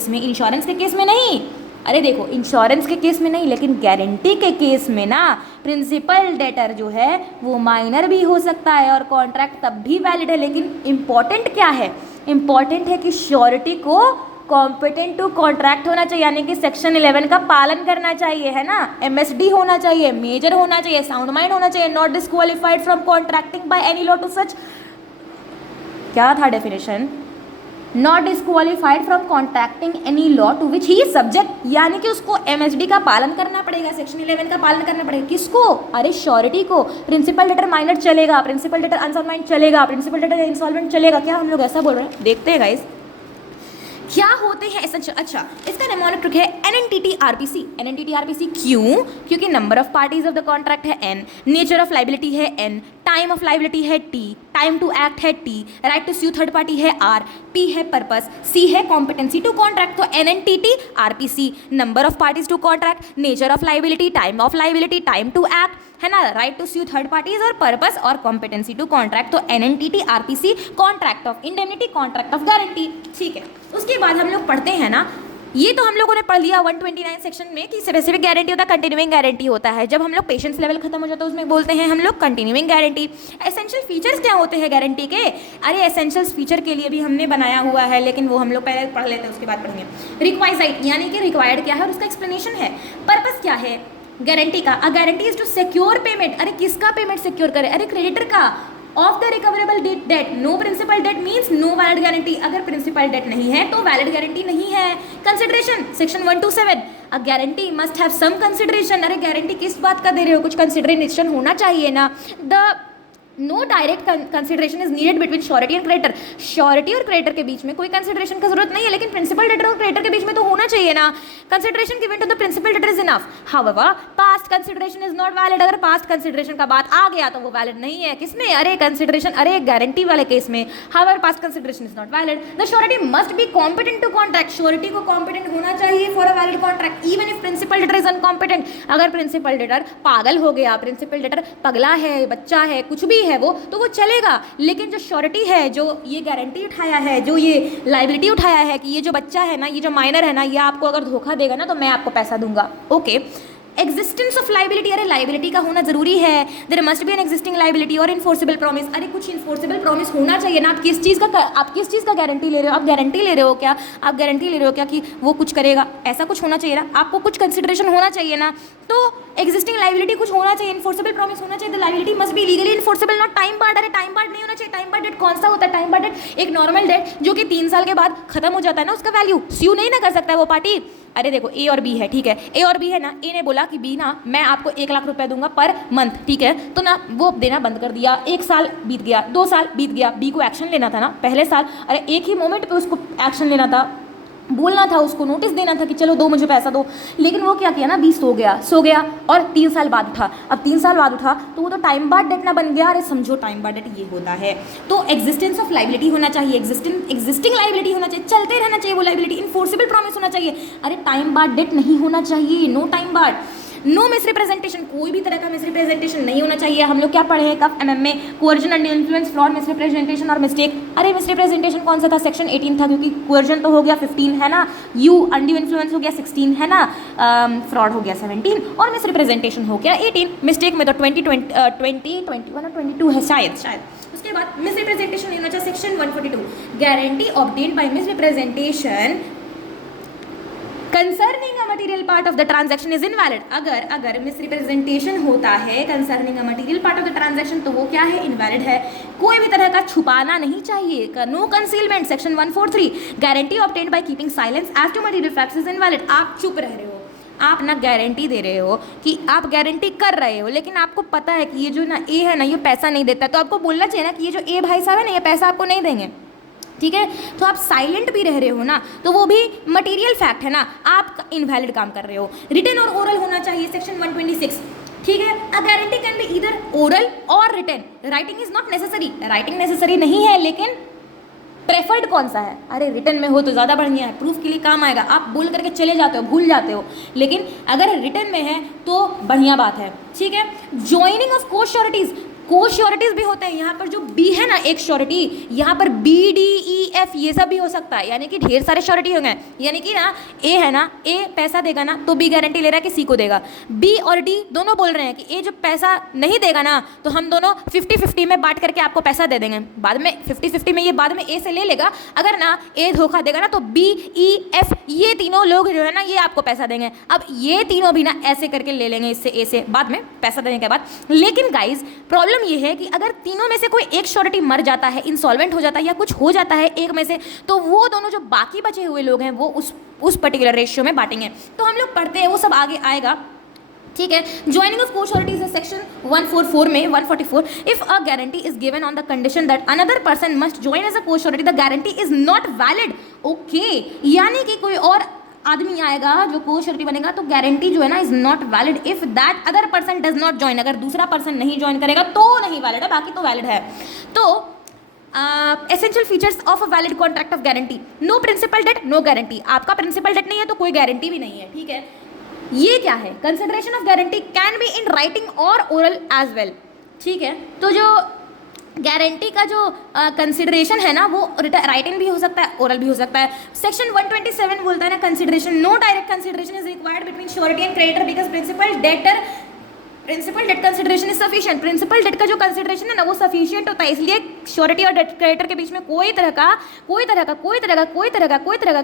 में, इंश्योरेंस के केस में नहीं, अरे देखो इंश्योरेंस के केस में नहीं, लेकिन गारंटी के केस में ना प्रिंसिपल डेटर जो है वो माइनर भी हो सकता है और कॉन्ट्रैक्ट तब भी वैलिड है। लेकिन इंपॉर्टेंट क्या है, इंपॉर्टेंट है कि श्योरिटी को कॉम्पिटेंट टू कॉन्ट्रैक्ट होना चाहिए, यानी कि सेक्शन 11 का पालन करना चाहिए, है ना, एमएसडी होना चाहिए, मेजर होना चाहिए, साउंड माइंड होना चाहिए, not disqualified from contracting by any law to such, क्या था definition, not disqualified from contracting any law to which he is subject, यानी कि उसको एमएसडी का पालन करना पड़ेगा, सेक्शन 11 का पालन करना पड़ेगा। किसको, अरे श्योरिटी को। प्रिंसिपल डेटर माइनर चलेगा, प्रिंसिपल डेटर अनसॉल्वेंट चलेगा, प्रिंसिपल डेटर इंसॉल्वेंट चलेगा, क्या हम लोग ऐसा बोल रहे हैं? देखते हैं गाइस क्या होते हैं एसेंशियल। अच्छा, इसका निमोनिक है एनएनटीटी आरपीसी। एनएनटीटी आरपीसी क्यों? क्योंकि number of parties of the contract है एन, नेचर ऑफ लाइबिलिटी है एन, टाइम ऑफ लाइबिलिटी है टी, टाइम टू एक्ट है T, right to sue third party है आर, पी है पर्पस, सी है कॉम्पिटेंसी टू कॉन्ट्रैक्ट। तो NNTT RPC, number of parties to contract, nature of liability, time of liability, time to act, है ना, right to sue third parties और purpose और competency to contract. तो NNTT RPC, contract of indemnity, contract of guarantee. ठीक है, उसके बाद हम लोग पढ़ते हैं ना, ये तो हम लोगों ने पढ़ लिया 129 सेक्शन में कि स्पेसिफिक गारंटी होता है, कंटिन्यूइंग गारंटी होता है। जब हम लोग पेशेंस लेवल खत्म हो जाता है उसमें बोलते हैं हम लोग कंटिन्यूइंग गारंटी। एसेंशियल फीचर्स क्या होते हैं गारंटी के? अरे एसेंशियल फीचर के लिए भी हमने बनाया हुआ है, लेकिन वो हम लोग पहले पढ़ लेते हैं, उसके बाद पढ़ेंगे। रिक्वाइजाइट यानी कि रिक्वायर्ड क्या है और उसका एक्सप्लेनेशन है। पर्पस क्या है गारंटी का? A guarantee is to secure payment. अरे किसका पेमेंट सिक्योर करे? अरे क्रेडिटर का। Of the recoverable debt, no principal debt means no valid guarantee. अगर प्रिंसिपल डेट नहीं है तो वैलिड गारंटी नहीं है। Consideration section 127, a guarantee must have some consideration. अरे गारंटी किस बात का दे रहे हो, कुछ कंसिडरेशन होना चाहिए ना। The no direct consideration is needed between surety and creditor. Surety और क्रेडिटर के बीच में कोई कंसिडरेशन की जरूरत नहीं है, लेकिन प्रिंसिपल डेटर और क्रेडिटर के बीच में तो होना चाहिए ना। Consideration given to the principal debtor is enough. However past consideration is not valid. अगर पास्ट कंसिडरेशन का बात आ गया तो वो वैलिड नहीं है। किसमें? अरे कंसिडरेशन, अरे गारंटी वाले केस में। However past consideration is not valid. The surety must be competent to contract. Surety को कॉम्पिटेंट होना चाहिए for a valid contract even if principal debtor is uncompetent. अगर प्रिंसिपल डेटर पागल हो गया, प्रिंसिपल डेटर पगला है, बच्चा है, कुछ भी है वो, तो वो चलेगा। लेकिन जो श्योरिटी है, जो ये गारंटी उठाया है, जो ये लाइबिलिटी उठाया है कि ये जो बच्चा है ना, ये जो माइनर है ना, ये आपको अगर धोखा देगा ना तो मैं आपको पैसा दूंगा। Okay, existence of liability. अरे लाइबिलिटी का होना जरूरी है। There must be an existing liability और इन्फोर्सिबल प्रॉमिस। अरे कुछ इन्फोर्सिबल प्रॉमिस होना चाहिए ना। आप किस चीज़ का गारंटी ले रहे हो? आप गारंटी ले रहे हो क्या? आप गारंटी ले रहे हो क्या कि वो कुछ करेगा? ऐसा कुछ होना चाहिए ना। आपको कुछ कंसिडरेशन होना चाहिए ना। तो एग्जिस्टिंग लाइबिलिटी कुछ होना चाहिए, इन्फोर्सिबल प्रॉमिस होना चाहिए। The liability must be legally enforceable, not time barred. अरे टाइम बार्ड नहीं होना चाहिए। टाइम बार्ड डेट कौन सा होता है? टाइम बार्ड डेट एक नॉर्मल डेट जो कि 3 साल के बाद खत्म हो जाता है ना, उसका वैल्यू स्यू नहीं ना कर सकता है वो पार्टी। अरे देखो ए और बी है, ठीक है, ए और बी है ना, ए ने बोला कि बी ना मैं आपको 1 लाख रुपए दूंगा पर मंथ, ठीक है, तो ना वो देना बंद कर दिया। 1 साल बीत गया, 2 साल बीत गया, बी को एक्शन लेना था ना पहले साल। अरे एक ही मोमेंट पे उसको एक्शन लेना था, बोलना था उसको, नोटिस देना था कि चलो दो मुझे पैसा दो। लेकिन वो क्या किया ना, 20 सो गया और 3 साल बाद उठा। अब 3 साल बाद उठा तो वो तो टाइम बार्ड डेट ना बन गया। अरे समझो टाइम बार्ड डेट ये होता है। तो एग्जिस्टेंस ऑफ लाइबिलिटी होना चाहिए, एग्जिस्टिंग लाइबिलिटी होना चाहिए, चलते रहना चाहिए वो लाइबिलिटी। इन्फोर्सिबल प्रॉमिस होना चाहिए। अरे टाइम बार्ड डेट नहीं होना चाहिए, no time barred. No misrepresentation, कोई भी तरह का मिसरिप्रेजेंटेशन नहीं होना चाहिए। हम लोग क्या पढ़े हैं कब एमएम में? Coercion, under influence, fraud, misrepresentation और मिस्टेक। अरे मिसरिप्रेजेंटेशन कौन सा था? सेक्शन 18 था, क्योंकि कोअर्जन तो हो गया 15 है ना, यू अंडर इन्फ्लुएंस हो गया 16 है ना, फ्रॉड हो गया 17 और मिसरिप्रेजेंटेशन हो गया 18। मिस्टेक में तो 20, 21 और 22 है शायद। उसके बाद मिसरिप्रेजेंटेशन नहीं होना चाहिए। Section 142, guarantee obtained bye misrepresentation concerning a material part of the transaction is invalid. अगर मिसरिप्रेजेंटेशन होता है concerning a material part of the transaction तो वो क्या है? इनवैलिड है। कोई भी तरह का छुपाना नहीं चाहिए, no concealment. Section 143, guarantee obtained by keeping silence as to material facts is invalid. आप चुप रह रहे हो, आप ना गारंटी दे रहे हो कि आप गारंटी कर रहे हो, लेकिन आपको पता है कि ये जो ना ए है ना, ये पैसा नहीं देता, तो आपको बोलना चाहिए ना कि ये जो ए भाई साहब है ना, ये पैसा आपको नहीं देंगे, ठीक है। तो आप साइलेंट भी रह रहे हो ना, तो वो भी मटेरियल फैक्ट है ना, आप इनवैलिड काम कर रहे हो। रिटन और ओरल होना चाहिए। सेक्शन 126, ठीक है। A guarantee can be either oral और written. Writing is not necessary, writing necessary नहीं है, लेकिन प्रेफर्ड कौन सा है? अरे रिटर्न में हो तो ज़्यादा बढ़िया है, प्रूफ के लिए काम आएगा, आप बोल करके चले जाते हो, भूल जाते हो, लेकिन अगर रिटर्न में है तो बढ़िया बात है, ठीक है। ज्वाइनिंग ऑफ को श्योरिटीज, को श्योरिटीज भी होते हैं, यहाँ पर जो बी है ना एक श्योरिटी, यहाँ पर बी डी ई एफ ये सब भी हो सकता है, यानी कि ढेर सारे श्योरिटी होंगे, यानी कि ना ए है ना, ए पैसा देगा ना तो बी गारंटी ले रहा है कि सी को देगा, बी और डी दोनों बोल रहे हैं कि ए जो पैसा नहीं देगा ना तो हम दोनों 50-50 में बांट करके आपको पैसा दे देंगे, बाद में 50-50 में ये बाद में ए से ले लेगा, अगर ना ए धोखा देगा ना तो बी ई एफ ये तीनों लोग जो है ना ये आपको पैसा देंगे। अब ये तीनों भी ना ऐसे करके ले लेंगे इससे ए से बाद में पैसा देने के बाद। लेकिन गाइज प्रॉब्लम ये है कि अगर तीनों में से कोई एक श्योरिटी मर जाता है, इंसॉल्वेंट हो जाता है या कुछ हो जाता है एक में से, तो वो दोनों जो बाकी बचे हुए लोग हैं वो उस पर्टिकुलर रेशियो में बांटेंगे। तो हम लोग पढ़ते हैं, वो सब आगे आएगा, ठीक है। Joining of co sureties section 144 में 144, if a guarantee is given on the condition that another person must join as a co surety the guarantee is not valid. Okay, यानी कि कोई और आदमी आएगा जो को श्योरिटी बनेगा तो गारंटी जो है ना is not valid if that other person does not join, अगर दूसरा पर्सन नहीं ज्वाइन करेगा तो नहीं वैलिड है, बाकी तो वैलिड है। तो essential features of a valid contract of guarantee, no principal debt no guarantee, आपका प्रिंसिपल डेट नहीं है तो कोई गारंटी भी नहीं है, ठीक है। ये क्या है? Consideration of guarantee can be in writing और ओरल एज वेल, ठीक है। तो जो गारंटी का जो कंसिडरेशन है ना वो राइटिंग भी हो सकता है, ओरल भी हो सकता है। सेक्शन 127 बोलता है ना consideration, no direct consideration is required between surety and creditor because principal debt consideration is sufficient. Principal debt का जो कंसिडरेशन है ना वो सफिशिएंट होता है, इसलिए श्योरिटी और क्रेडिटर के बीच में कोई तरह का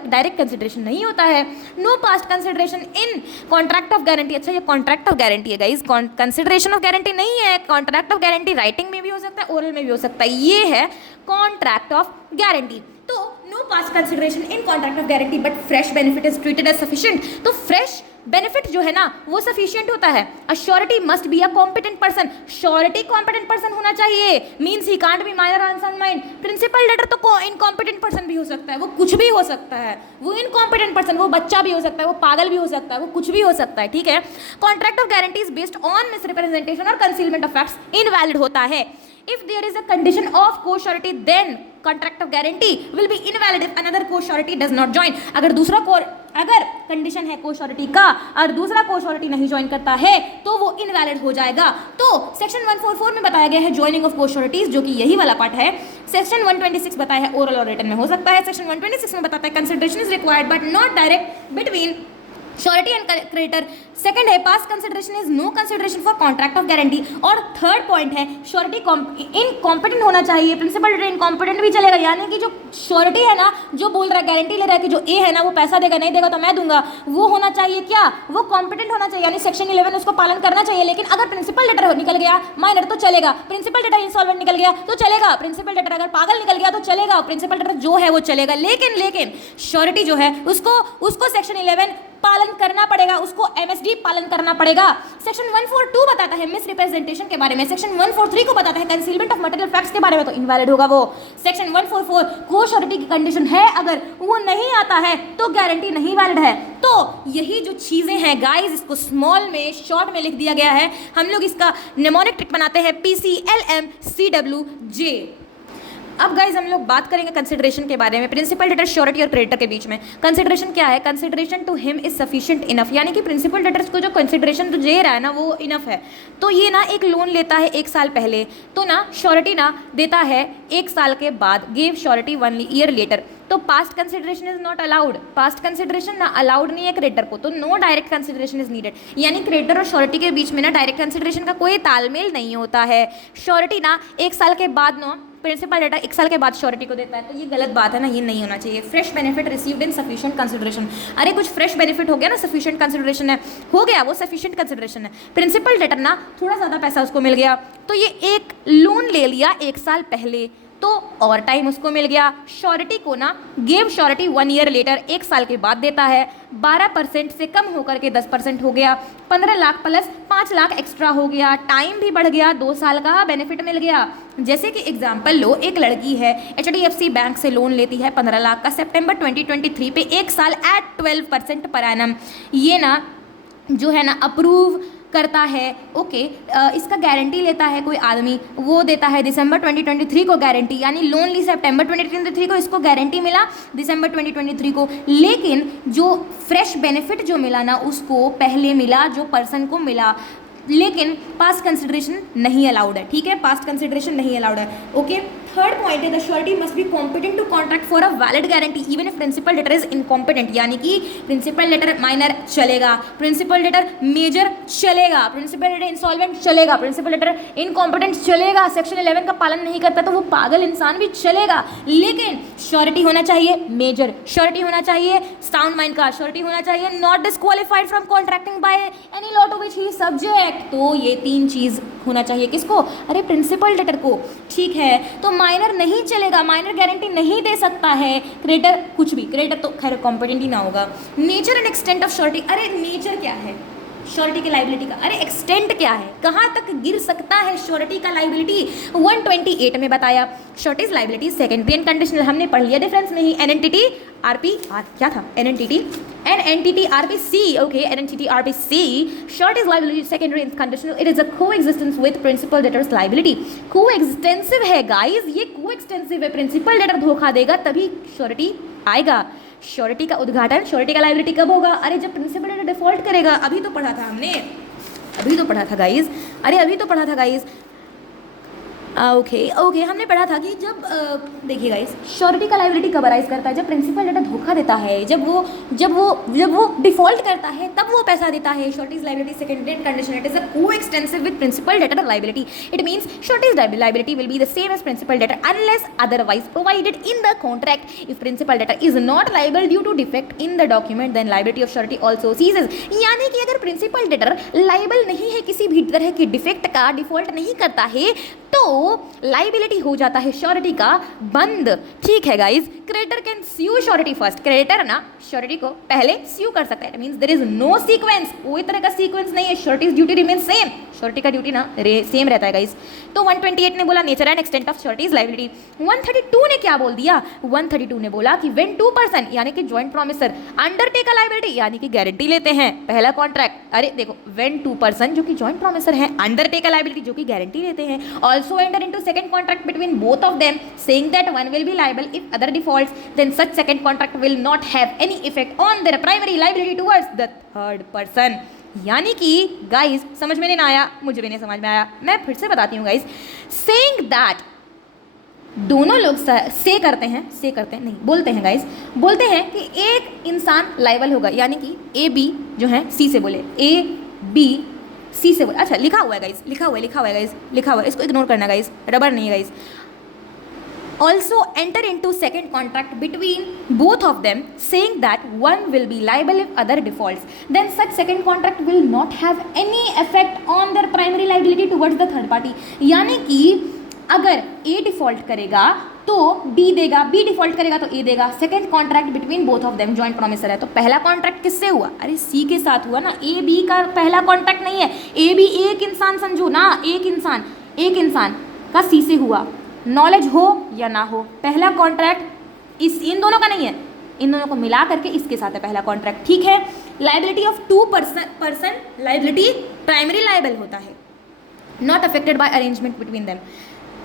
डायरेक्ट कंसिडरेशन नहीं होता है। No past consideration in contract of guarantee, अच्छा ये कॉन्ट्रैक्ट ऑफ गारंटी है गाइस, कंसिडरेशन ऑफ गारंटी नहीं है। कॉन्ट्रैक्ट ऑफ गारंटी राइटिंग में भी हो सकता है, ओरल में भी हो सकता है, ये है कॉन्ट्रैक्ट ऑफ गारंटी। तो no past consideration in contract of guarantee but fresh benefit is treated as sufficient, तो फ्रेश बेनिफिट जो है ना वो सफिशिएंट होता है। A surety must be a competent person, surety competent person होना चाहिए, means he can't be minor और अनसाउंड माइंड। प्रिंसिपल डेटर तो इनकॉम्पिटेंट पर्सन भी हो सकता है, वो कुछ भी हो सकता है, वो इनकॉम्पिटेंट पर्सन, वो बच्चा भी हो सकता है, वो पागल भी हो सकता है, वो कुछ भी हो सकता है, ठीक है। Contract of guarantee is based on misrepresentation और कंसीलमेंट ऑफ फैक्ट्स इनवैलिड होता है। If there is a condition of co-surety, then contract of guarantee will be invalid if another co-surety does not join. अगर condition है को-श्योरिटी का और दूसरा को-श्योरिटी नहीं join करता है तो वो इनवैलिड हो जाएगा। तो सेक्शन 144 में बताया गया है ज्वाइनिंग ऑफ को-श्योरिटीज, जो कि यही वाला पार्ट है। सेक्शन 126 बताया है ओरल और रिटन में हो सकता है। सेक्शन 126 में बताता है consideration is required but not direct between surety and creditor. Second है pass consideration is no consideration for contract of guarantee. और थर्ड पॉइंट है श्योरिटी इनकॉम्पिटेंट होना चाहिए, प्रिंसिपल डेटर इनकॉम्पिटेंट भी चलेगा, यानी कि जो श्योरिटी है ना जो बोल रहा है गारंटी ले रहा है कि जो ए है ना वो पैसा देगा, नहीं देगा तो मैं दूंगा, वो होना चाहिए क्या, वो कॉम्पिटेंट होना चाहिए, यानी सेक्शन 11 उसको पालन करना चाहिए। लेकिन अगर प्रिंसिपल डेटर निकल गया माइनर तो चलेगा, प्रिंसिपल डेटर इंसॉल्वेंट निकल गया तो चलेगा, प्रिंसिपल डेटर अगर पागल निकल गया तो चलेगा, प्रिंसिपल डेटर जो है वो चलेगा। लेकिन श्योरिटी जो है उसको सेक्शन 11 पालन करना पड़ेगा, उसको एमएसडी पालन करना पड़ेगा। सेक्शन 142 बताता है मिस रिप्रेजेंटेशन के बारे में, सेक्शन 143 को बताता है कंसीलमेंट ऑफ मटेरियल फैक्ट्स के बारे में, तो इनवैलिड होगा वो। सेक्शन 144 को श्योरिटी की कंडीशन है, अगर वो नहीं आता है तो गारंटी नहीं वैलिड है। तो यही जो चीजें हैं गाइस, इसको स्मॉल में शॉर्ट में लिख दिया गया है। हम लोग इसका निमोनिक ट्रिक बनाते हैं PCLMCWJ। अब गाइज हम लोग बात करेंगे कंसिडरेशन के बारे में, प्रिंसिपल डेटर श्योरिटी और क्रेडिटर के बीच में। कंसिडरेशन क्या है? Consideration to him is sufficient enough, यानी कि प्रिंसिपल डेटर्स को जो कंसिडरेशन तो दे रहा है ना वो इनफ है। तो ये ना एक लोन लेता है 1 साल पहले, तो ना श्योरिटी ना देता है 1 साल के बाद, गिव श्योरिटी 1 ईयर लेटर। तो past consideration is not allowed, past consideration ना अलाउड नहीं है क्रेडिटर को, तो no direct consideration is needed, यानी क्रेडिटर और श्योरिटी के बीच में ना डायरेक्ट कंसिडरेशन का कोई तालमेल नहीं होता है। श्योरिटी ना 1 साल के बाद ना प्रिंसिपल डेटा 1 साल के बाद श्योरिटी को देता है, तो ये गलत बात है ना, ये नहीं होना चाहिए। Fresh benefit received in sufficient consideration, अरे कुछ फ्रेश बेनिफिट हो गया ना, सफिशिएंट कंसिडरेशन है, हो गया वो सफिशिएंट कंसिडरेशन है। प्रिंसिपल डेटर ना थोड़ा ज़्यादा पैसा उसको मिल गया, तो ये एक लोन ले लिया 1 साल पहले, तो और टाइम उसको मिल गया। श्योरिटी को ना गिव श्योरिटी 1 ईयर लेटर 1 साल के बाद देता है, 12% से कम होकर के 10% हो गया, 15 लाख प्लस 5 लाख एक्स्ट्रा हो गया, टाइम भी बढ़ गया, 2 साल का बेनिफिट मिल गया। जैसे कि एग्जाम्पल लो, एक लड़की है HDFC बैंक से लोन लेती है 15 लाख का सितंबर 2023 पे 1 साल एट 12% पर एनम। ये ना जो है ना अप्रूव करता है, ओके, इसका गारंटी लेता है कोई आदमी, वो देता है दिसंबर 2023 को गारंटी, यानी लोन ली सितंबर 2023 को, इसको गारंटी मिला दिसंबर 2023 को, लेकिन जो फ्रेश बेनिफिट जो मिला ना उसको पहले मिला जो पर्सन को मिला, लेकिन पास्ट कंसिडरेशन नहीं अलाउड है, ठीक है, पास्ट कंसिडरेशन नहीं अलाउड है, ओके। थर्ड पॉइंट है the surety must be competent to contract for a valid guarantee even if principal debtor is incompetent, यानी कि प्रिंसिपल डेटर माइनर चलेगा, प्रिंसिपल डेटर मेजर चलेगा, प्रिंसिपल डेटर इंसॉल्वेंट चलेगा, principal debtor incompetent चलेगा, section 11 का पालन नहीं करता तो वो पागल इंसान भी चलेगा, लेकिन श्योरिटी होना चाहिए मेजर, श्योरिटी होना चाहिए साउंड माइंड का, श्योरिटी होना चाहिए not disqualified from contracting by any law to which he subject. तो ये तीन चीज होना चाहिए किसको, अरे प्रिंसिपल डेटर को, ठीक है। तो माइनर नहीं चलेगा, माइनर गारंटी नहीं दे सकता है, क्रेडिटर कुछ भी, क्रेडिटर तो खैर कॉम्पिटेंट ही ना होगा। Nature and extent of surety, अरे नेचर क्या है श्योरिटी की लाइबिलिटी का, अरे एक्सटेंट क्या है, कहाँ तक गिर सकता है श्योरिटी का लाइबिलिटी, 128 में बताया sureties liability secondary and conditional, हमने पढ़ लिया डिफरेंस में ही, एनएनटीटी आरपी क्या था, NNTT RPC, okay, NNTT RPC, surety's liability secondary and conditional, it is a coexistence with principal debtor's liability, coextensive है गाइस, ये कोएक्सटेंसिव है, प्रिंसिपल डेटर धोखा देगा तभी श्योरिटी आएगा। श्योरिटी का उद्घाटन, श्योरिटी का लाइबिलिटी कब होगा, अरे जब प्रिंसिपल डेटर डिफॉल्ट करेगा, अभी तो पढ़ा था हमने, अभी तो पढ़ा था गाइस, अरे अभी तो पढ़ा था गाइस, ओके हमने पढ़ा था कि जब देखिए गाइस श्योरिटी का लाइबिलिटी कब अराइज करता है, जब प्रिंसिपल डेटर धोखा देता है, जब वो डिफॉल्ट करता है तब वो पैसा देता है। Surety's liability secondary and conditional, it is a coextensive with principal debtor liability, it means surety's liability will be the same as principal debtor unless otherwise provided in the contract. If principal debtor is not liable due to defect in the document then liability of surety also ceases, यानी कि अगर principal debtor liable नहीं है किसी भी तरह के defect का, डिफॉल्ट नहीं करता है, तो लाइबिलिटी हो जाता है श्योरिटी का बंद, ठीक है guys. Creditor can sue surety first, creditor ना श्योरिटी को पहले स्यू कर सकता है, it means there is no sequence, कोई तरह का सीक्वेंस नहीं है, surety's duty remain same, surety का ड्यूटी ना सेम रहता है गाइस। तो 128 ने बोला nature and extent of surety's liability. 132 ने क्या बोल दिया, 132 ने बोला कि व्हेन टू पर्सन यानी कि joint promisor undertake a liability यानी कि गारंटी लेते हैं, पहला कॉन्ट्रैक्ट, अरे देखो व्हेन टू पर्सन जो कि जॉइंट प्रोमिसर है अंडरटेक अ लाइबिलिटी जो कि गारंटी लेते हैं, also enter into second contract between both of them saying that one will be liable if other defaults, then such second contract will not have any effect on their primary liability towards the third person. यानी कि guys समझ में नहीं आया, मुझे भी नहीं समझ में आया, मैं फिर से बताती हूँ गाइस। सेइंग दैट दोनों लोग बोलते हैं गाइस, बोलते हैं कि एक इंसान लाइबल होगा, यानी कि ए बी जो है सी से बोले, ए बी सी से बोले, अच्छा लिखा हुआ है गाइस, लिखा हुआ है, इसको इग्नोर करना गाइस, रबर नहीं है guys. Also enter into second contract between both of them saying that one will be liable if other defaults, then such second contract will not have any effect on their primary liability towards the third party। यानी कि अगर A default करेगा तो B देगा, B default करेगा तो A देगा। Second contract between both of them joint promisor है, तो पहला कॉन्ट्रैक्ट किससे हुआ, अरे C के साथ हुआ ना, A B का पहला कॉन्ट्रैक्ट नहीं है, A B एक इंसान समझो ना, एक इंसान का C से हुआ, नॉलेज हो या ना हो, पहला कॉन्ट्रैक्ट इन दोनों का नहीं है, इन दोनों को मिला करके इसके साथ है पहला कॉन्ट्रैक्ट, ठीक है। Liability of two person liability primary liable होता है, not affected by arrangement between them,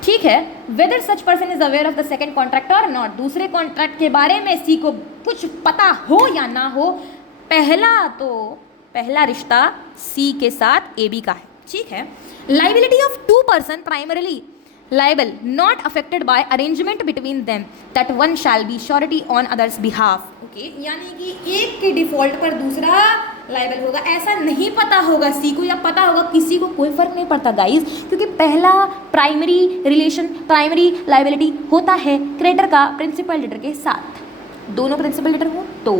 ठीक है। Whether such person is aware of the second contract और नॉट, दूसरे कॉन्ट्रैक्ट के बारे में सी को कुछ पता हो या ना हो, पहला रिश्ता सी के साथ ए बी का है, ठीक है। Liability of two person primarily liable not affected by arrangement between them that one shall be surety on others behalf, okay, यानी कि एक के डिफॉल्ट पर दूसरा लाइबल होगा, ऐसा नहीं पता होगा सी को या पता होगा किसी को, कोई फर्क नहीं पड़ता गाइस, क्योंकि पहला प्राइमरी रिलेशन प्राइमरी लाइबिलिटी होता है क्रेडिटर का प्रिंसिपल डेटर के साथ, दोनों प्रिंसिपल डेटर हो तो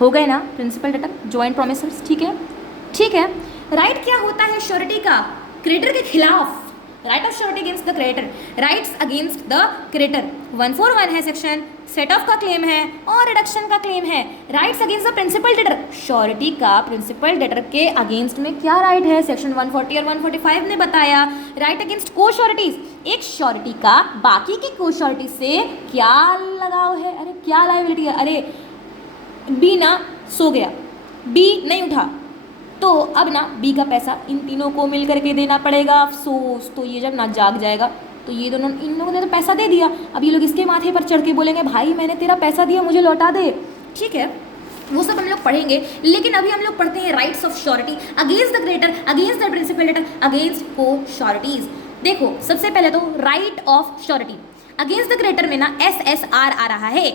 हो गए ना प्रिंसिपल डेटर जॉइंट प्रोमिसर्स, ठीक है। राइट क्या होता है श्योरिटी का क्रेडिटर के खिलाफ, right of surety against the creditor, rights against the creditor 141 है सेक्शन, सेट ऑफ का क्लेम है और रिडक्शन का क्लेम है। Rights against the principal debtor, surety का प्रिंसिपल डेटर के अगेंस्ट में क्या राइट है, सेक्शन 140 और 145 ने बताया। राइट अगेंस्ट को श्योरिटीज, एक श्योरिटी का बाकी की को श्योरिटी से क्या लगाव है, अरे क्या लायबिलिटी है, अरे बी ना सो गया, बी नहीं उठा, तो अब ना बी का पैसा इन तीनों को मिल करके देना पड़ेगा। अफसोस, तो ये जब ना जाग जाएगा तो ये दोनों, इन लोगों ने तो पैसा दे दिया, अब ये लोग इसके माथे पर चढ़ के बोलेंगे भाई मैंने तेरा पैसा दिया मुझे लौटा दे। ठीक है, वो सब हम लोग पढ़ेंगे, लेकिन अभी हम लोग पढ़ते हैं rights of surety against the creditor, against the principal debtor, against co sureties. देखो सबसे पहले तो right of surety against the creditor में ना SSR आ रहा है।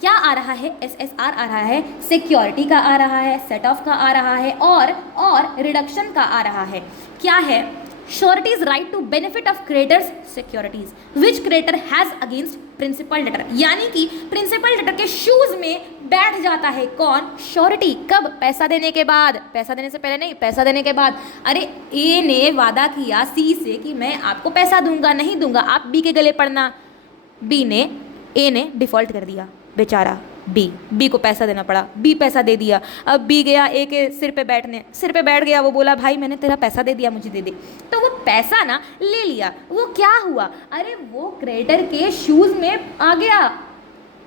क्या आ रहा है? SSR आ रहा है, सिक्योरिटी का आ रहा है, सेट ऑफ का आ रहा है, और रिडक्शन का आ रहा है। क्या है? Surety's right to benefit of creditor's securities which creditor has against principal debtor, यानी कि प्रिंसिपल डेटर के शूज में बैठ जाता है कौन? श्योरिटी। कब? पैसा देने के बाद, पैसा देने से पहले नहीं, पैसा देने के बाद। अरे ए ने वादा किया सी से कि मैं आपको पैसा दूंगा, नहीं दूंगा, आप बी के गले पड़ना। ए ने डिफॉल्ट कर दिया बेचारा, बी को पैसा देना पड़ा, बी पैसा दे दिया। अब बी गया ए के सिर पे बैठ गया, वो बोला भाई मैंने तेरा पैसा दे दिया मुझे दे दे। तो वो पैसा ना ले लिया, वो क्या हुआ? अरे वो क्रेडिटर के शूज में आ गया,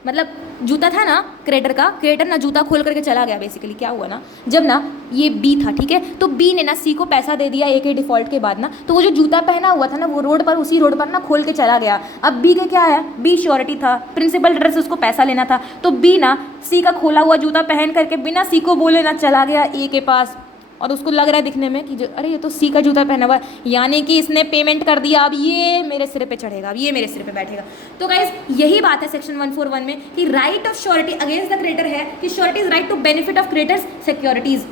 मतलब जूता था ना क्रेडिटर का, क्रेडिटर ना जूता खोल करके चला गया। बेसिकली क्या हुआ ना, जब ना ये बी था, ठीक है, तो बी ने ना सी को पैसा दे दिया ए के डिफॉल्ट के बाद ना, तो वो जो जूता पहना हुआ था ना वो रोड पर, उसी रोड पर ना खोल के चला गया। अब बी के क्या है? बी श्योरिटी था, प्रिंसिपल डेटर से उसको पैसा लेना था, तो बी ना सी का खोला हुआ जूता पहन करके बिना सी को बोले ना चला गया ए के पास, और उसको लग रहा है दिखने में कि जो अरे ये तो सी का जूता पहना हुआ है, यानी कि इसने पेमेंट कर दिया, अब ये मेरे सिर पे चढ़ेगा, अब ये मेरे सिर पे बैठेगा। तो गाइस यही बात है सेक्शन 141 में कि right of surety against the creditor है कि surety is right to benefit of creditor's securities.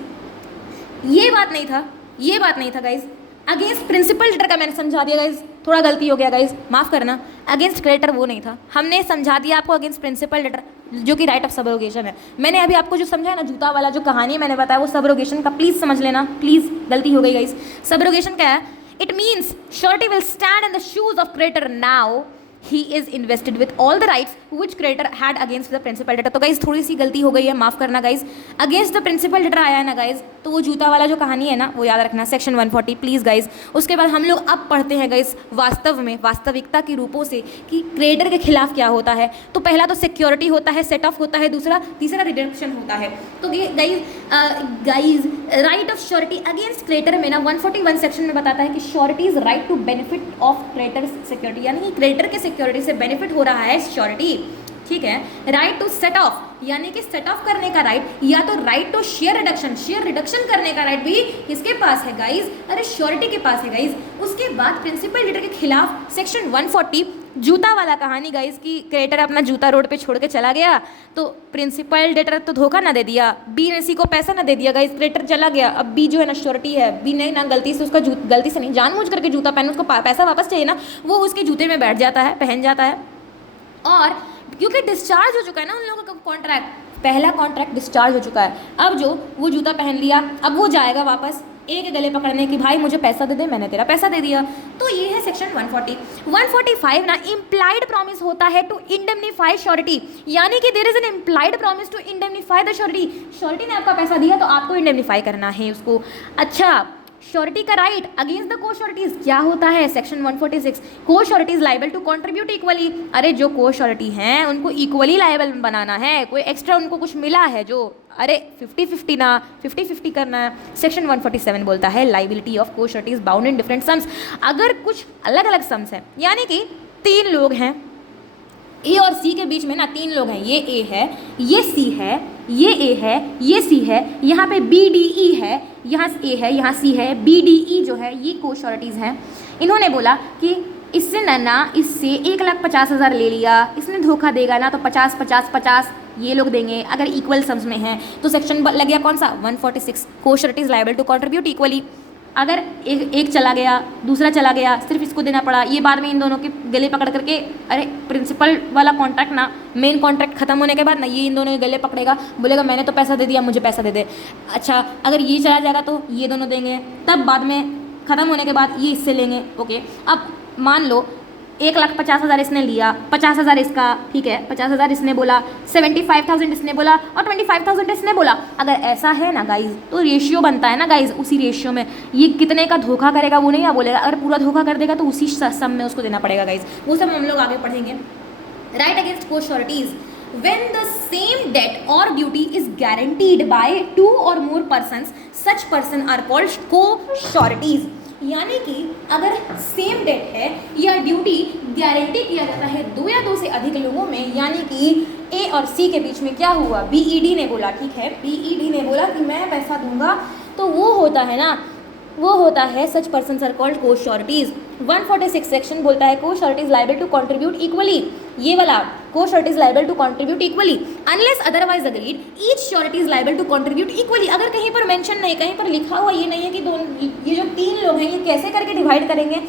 ये बात नहीं था गाइस। अगेंस्ट प्रिंसिपल डेटर का मैंने समझा दिया गाइज, थोड़ा गलती हो गया गाइज, माफ करना। अगेंस्ट क्रेडिटर वो नहीं था, हमने समझा दिया आपको अगेंस्ट प्रिंसिपल डेटर, जो कि राइट ऑफ सबरोगेशन है। मैंने अभी आपको जो समझाया ना जूता वाला जो कहानी मैंने बताया वो सबरोगेशन का, प्लीज समझ लेना, प्लीज, गलती हो गई गाइज। सबरोगेशन क्या है? It means surety will stand in the shoes of creditor now he is invested with all the rights which creditor had against the principal debtor। तो गाइज थोड़ी सी गलती हो गई है, माफ करना guys. Against the principal debtor आया है ना गाइज, तो वो जूता वाला जो कहानी है ना वो याद रखना, सेक्शन 140 प्लीज गाइज। उसके बाद हम लोग अब पढ़ते हैं गाइज वास्तव में, वास्तविकता के रूपों से कि क्रेडिटर के खिलाफ क्या होता है। तो पहला तो सिक्योरिटी होता है, सेट ऑफ होता है, तीसरा रिडक्शन होता है। तो ये guys right of surety against creditor में ना 141 सेक्शन में बताता है कि surety is right to benefit of creditor security, यानी कि क्रेडिटर के सिक्योरिटी से बेनिफिट हो रहा है श्योरिटी। ठीक है, राइट टू सेट ऑफ, यानी कि सेट ऑफ करने का राइट, या तो राइट टू शेयर रिडक्शन करने का राइट भी किसके पास है गाइज? अरे श्योरिटी के पास है गाइज। उसके बाद प्रिंसिपल डेटर के खिलाफ सेक्शन 140 जूता वाला कहानी गाइज की क्रेडिटर अपना जूता रोड पे छोड़ के चला गया, तो प्रिंसिपल डेटर तो धोखा ना दे दिया, बी ने सी को पैसा ना दे दिया गाइज, क्रेडिटर चला गया। अब बी जो है ना श्योरिटी है, बी ने ना गलती से उसका गलती से नहीं जानबूझ करके जूता पहना, उसको पैसा वापस चाहिए ना, वो उसके जूते में बैठ जाता है, पहन जाता है। और क्योंकि डिस्चार्ज हो चुका है ना उन लोगों का कॉन्ट्रैक्ट, पहला कॉन्ट्रैक्ट डिस्चार्ज हो चुका है, अब जो वो जूता पहन लिया, अब वो जाएगा वापस ए के गले पकड़ने की भाई मुझे पैसा दे दे, मैंने तेरा पैसा दे दिया। तो ये है सेक्शन 140। 145 ना इम्प्लाइड प्रॉमिस होता है टू इंडेमनीफाई श्योरिटी, यानी कि there is an implied promise to indemnify the surety. Surety ने आपका पैसा दिया तो आपको इंडेमनीफाई करना है उसको। अच्छा, श्योरिटी का right against the co sureties क्या होता है? Section 146 co sureties liable to contribute equally. अरे जो को श्योरिटी हैं उनको इक्वली लाइबल बनाना है, कोई एक्स्ट्रा उनको कुछ मिला है जो, अरे 50-50 ना 50-50 करना है। सेक्शन 147 बोलता है liability of co sureties bound in different sums. अगर कुछ अलग अलग सम्स हैं, यानी कि 3 लोग हैं, ए और सी के बीच में ना 3 लोग हैं, ये ए है, ये सी है, ये ए है, ये सी है, यहाँ पे बी डी ई है, यहाँ ए है, यहाँ सी है, बी डी ई जो है ये को श्योरिटीज़ हैं। इन्होंने बोला कि इससे ना इससे 1,50,000 ले लिया, इसने धोखा देगा ना तो 50-50-50 ये लोग देंगे अगर इक्वल सम्स में हैं। तो सेक्शन लग गया कौन सा? 146 co sureties liable to contribute equally. अगर एक चला गया, दूसरा चला गया, सिर्फ इसको देना पड़ा, ये बाद में इन दोनों के गले पकड़ करके, अरे प्रिंसिपल वाला कॉन्ट्रैक्ट ना, मेन कॉन्ट्रैक्ट खत्म होने के बाद ना ये इन दोनों के गले पकड़ेगा, बोलेगा मैंने तो पैसा दे दिया, मुझे पैसा दे दे। अच्छा, अगर ये चला जाएगा तो ये दोनों देंगे, तब बाद में ख़त्म होने के बाद ये इससे लेंगे। ओके, अब मान लो 1,50,000 इसने लिया, 50,000 इसका, ठीक है, 50,000 इसने बोला, 75,000 इसने बोला और 25,000 इसने बोला। अगर ऐसा है ना गाइज तो रेशियो बनता है ना गाइज, उसी रेशियो में ये कितने का धोखा करेगा वो नहीं आ बोलेगा, अगर पूरा धोखा कर देगा तो उसी सम में उसको देना पड़ेगा गाइज। वो सब हम लोग आगे पढ़ेंगे। Right against co sureties when the same debt or duty is guaranteed by two or more persons, such person are called co-sureties। यानी कि अगर सेम डेट है या ड्यूटी गारंटी किया जाता है दो या दो से अधिक लोगों में, यानी कि ए और सी के बीच में क्या हुआ, बीईडी ने बोला, ठीक है, बीईडी ने बोला कि मैं पैसा दूंगा, तो वो होता है ना, वो होता है such person are called co sureties. 146 section बोलता है co sureties liable to contribute equally, ये वाला co sureties liable to contribute equally unless otherwise agreed each surety is liable to contribute equally. अगर कहीं पर मेंशन नहीं, कहीं पर लिखा हुआ ये नहीं है कि ये जो तीन लोग हैं ये कैसे करके डिवाइड करेंगे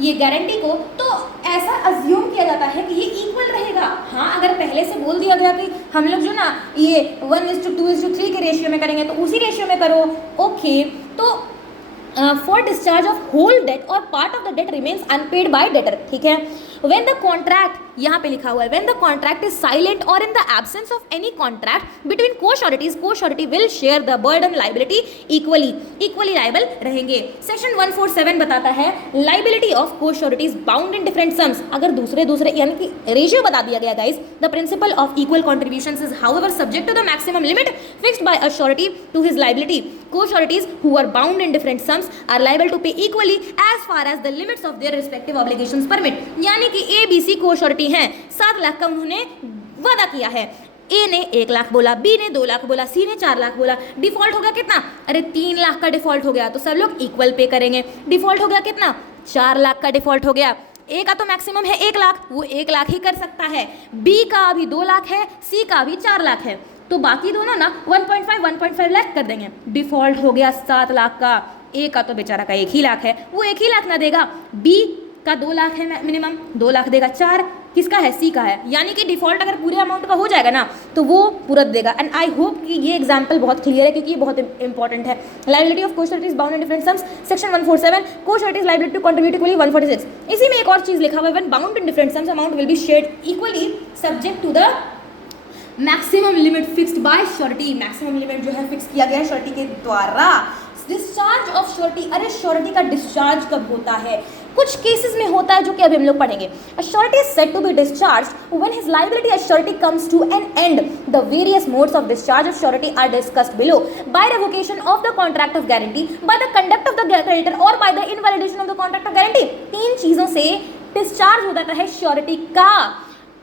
ये गारंटी को, तो ऐसा अज्यूम किया जाता है कि ये इक्वल रहेगा। हाँ, अगर पहले से बोल दिया गया कि हम लोग जो ना ये 1:2:3 के रेशियो में करेंगे तो उसी रेशियो में करो, ओके। तो for discharge of whole debt or part of the debt remains unpaid by debtor, ठीक है। when the contract, यहाँ पे लिखा हुआ है when the contract is silent or in the absence of any contract between co-sureties, co-surety will share the burden liability equally, equally liable रहेंगे। Section 147 बताता है liability of co-sureties bound in different sums। अगर दूसरे यानी कि ratio बता दिया गया guys, the principle of equal contributions is however subject to the maximum limit fixed by a surety to his liability। co-sureties who are bound in different sums are liable to pay equally as far as the limits of their respective obligations permit। यानी कि A B C को-श्योरिटी हैं, 7 लाख का उन्होंने वादा किया है, ए ने 1 लाख बोला, बी ने 2 लाख बोला, सी ने 4 लाख बोला, डिफॉल्ट हो गया कितना, अरे 3 लाख का डिफॉल्ट हो गया तो सब लोग इक्वल पे करेंगे। डिफॉल्ट हो गया कितना, 4 लाख का डिफॉल्ट हो गया, ए का तो मैक्सिमम है 1 लाख, वो 1 लाख ही कर सकता है, बी का अभी 2 लाख है, सी का अभी 4 लाख है, तो बाकी दोनों ना 1.5 लाख कर देंगे। डिफॉल्ट हो गया 7 लाख का, ए का तो बेचारा का 1 ही लाख है, वो 1 ही लाख ना देगा, बी का 2 लाख है मिनिमम, 2 लाख देगा, 4 किसका है, सी का है। यानी कि डिफॉल्ट अगर पूरे अमाउंट का हो जाएगा ना तो वो पूरा देगा। एंड आई होप कि ये एग्जांपल बहुत क्लियर है क्योंकि ये बहुत इंपॉर्टेंट है। Liability of co-sureties bound in different sums, section 147, co-sureties liability to contribute equally 146। इसी में एक और चीज लिखा हुआ है, when bound in different sums amount will be shared equally subject to the maximum limit fixed by surety. Maximum limit जो है फिक्स किया गया है श्योरिटी के द्वारा। डिस्चार्ज ऑफ श्योरिटी, अरे श्योरिटी का डिस्चार्ज कब होता है, कुछ केसेस में होता है जो कि अभी हम लोग पढ़ेंगे। A surety is said to be discharged when his liability as surety comes to an end. The various modes of discharge of surety are discussed below. By revocation of the contract of guarantee, by the conduct of the creditor or by the invalidation of the contract of guarantee। 3 चीजों से discharge हो जाता है surety का।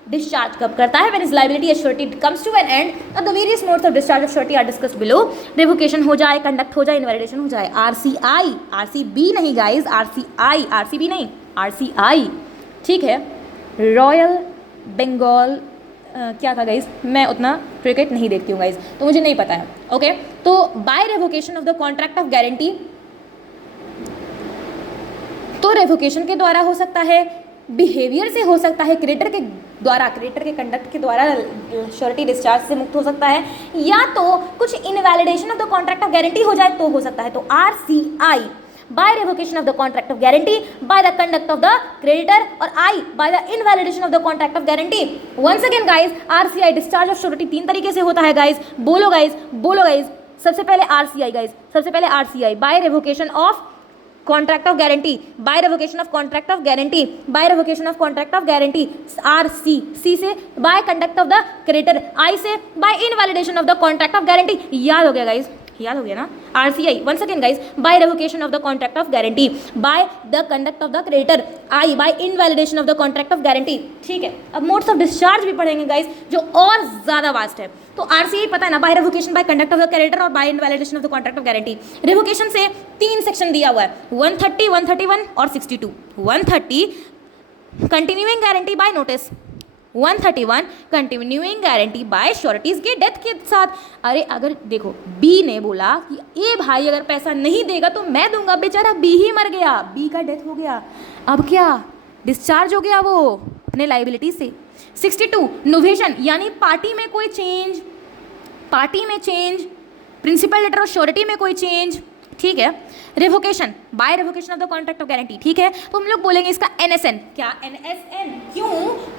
Discharge कब करता है, when his liability as surety comes to an end, and the various modes of discharge of surety are discussed below। revocation हो जाए, conduct हो जाए, invalidation हो जाए, RCI, RCB नहीं गाइस, RCI, RCB नहीं, RCI, ठीक है। रॉयल बंगाल क्या था गाइस, मैं उतना क्रिकेट नहीं देखती हूँ गाइस, तो मुझे नहीं पता है, ओके। तो by revocation of the contract of guarantee, तो रेवोकेशन के द्वारा हो सकता है, बिहेवियर से हो सकता है, क्रेडिटर के द्वारा, क्रेडिटर के कंडक्ट के द्वारा श्योरिटी डिस्चार्ज से मुक्त हो सकता है, या तो कुछ invalidation of the contract of guarantee हो जाए तो हो सकता है। तो RCI by revocation of the contract of guarantee, by the conduct of the creditor, और I by the invalidation of the contract of guarantee. Once again guys, RCI discharge of surety 3 तरीके से होता है गाइस, बोलो guys, बोलो guys. सबसे पहले RCI guys, सबसे पहले RCI by revocation of contract of guarantee, by revocation of contract of guarantee, by revocation of contract of guarantee, RC, C से by conduct of the creditor, I से by invalidation of the contract of guarantee। याद हो गया guys, याद हो गया ना। RCI once again guys, by revocation of the contract of guarantee, by the conduct of the creditor, I by invalidation of the contract of guarantee। ठीक है, अब मोड्स ऑफ डिस्चार्ज भी पढ़ेंगे गाइस जो और ज़्यादा वास्ट है। तो RCI पता है ना, by revocation, by conduct of the creditor और by invalidation of the contract of guarantee. Revocation से 3 सेक्शन दिया हुआ है, 130, 131 और 62। 130 continuing guarantee bye notice, 131 continuing guarantee by sureties के डेथ के साथ। अरे अगर देखो बी ने बोला कि ए भाई अगर पैसा नहीं देगा तो मैं दूंगा, बेचारा बी ही मर गया, बी का डेथ हो गया, अब क्या डिस्चार्ज हो गया वो अपने लाइबिलिटी से। 62 नोवेशन, यानी पार्टी में कोई चेंज, पार्टी में change, principal debtor of surety में कोई चेंज, ठीक है। Revocation by revocation of the contract of guarantee, ठीक है। तो हम लोग बोलेंगे इसका NSN, क्या NSN, क्यों,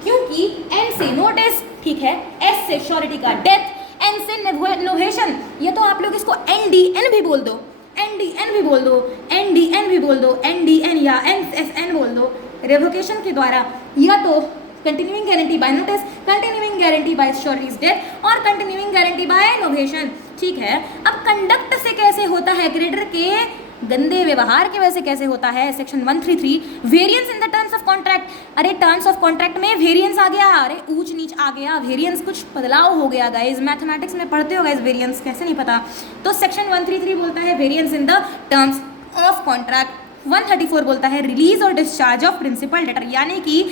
क्योंकि N से नोटिस, ठीक है, S से श्योरिटी का डेथ, N से नोवेशन, ये तो आप लोग इसको NDN भी बोल दो, NDN भी बोल दो, NDN भी बोल दो, NDN या NSN बोल दो। रेवोकेशन के द्वारा या तो continuing guarantee bye notice, continuing guarantee by surety's death और कंटिन्यूइंग गारंटी बाय इनोवेशन। ठीक है, अब कंडक्ट से कैसे होता है, क्रेडिटर के गंदे व्यवहार की वजह से कैसे होता है, section 133 variance in the terms of contract. अरे टर्म्स ऑफ कॉन्ट्रैक्ट में वेरिएंस आ गया, अरे ऊंच नीच आ गया, वेरिएंस कुछ बदलाव हो गया गाइस, मैथमेटिक्स में पढ़ते हो गाइस वेरिएंस, कैसे नहीं पता। तो सेक्शन 133 बोलता है variance in the terms of contract, 134 बोलता है रिलीज और डिस्चार्ज ऑफ प्रिंसिपल डेटर, यानी कि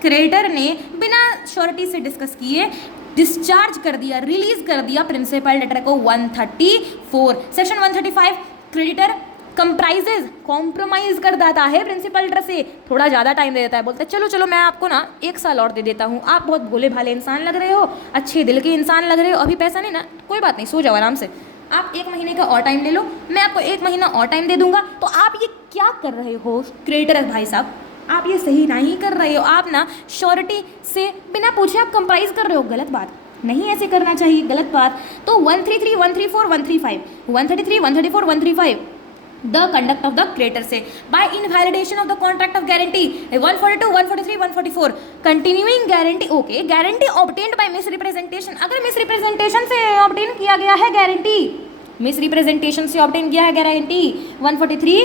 क्रेडिटर ने बिना श्योरिटी से डिस्कस किए डिस्चार्ज कर दिया, रिलीज कर दिया प्रिंसिपल डेटर को। 134 सेक्शन 135 क्रेडिटर कंप्राइजेज कॉम्प्रोमाइज कर देता है प्रिंसिपल डेटर से, थोड़ा ज़्यादा टाइम दे देता है, बोलता है चलो चलो मैं आपको ना 1 साल और दे देता हूँ, आप बहुत भोले भाले इंसान लग रहे हो, अच्छे दिल के इंसान लग रहे हो, अभी पैसा नहीं ना, कोई बात नहीं, सो जाओ आराम से, आप 1 महीने का और टाइम ले लो, मैं आपको 1 महीना और टाइम दे दूंगा। तो आप ये क्या कर रहे हो क्रेडिटर भाई साहब, आप ये सही नहीं कर रहे हो, आप ना श्योरिटी से बिना पूछे आप कंप्राइज कर रहे हो, गलत बात, नहीं ऐसे करना चाहिए, गलत बात। तो 133, 134, 135, 133, 134, 135 the conduct of the creditor से by invalidation of the contract of guarantee, 142, 143, 144 continuing guarantee, okay guarantee obtained by misrepresentation, अगर मिस रिप्रेजेंटेशन से ऑब्टेन किया गया है गारंटी, मिस रिप्रेजेंटेशन से ऑब्टेन किया है guarantee. 143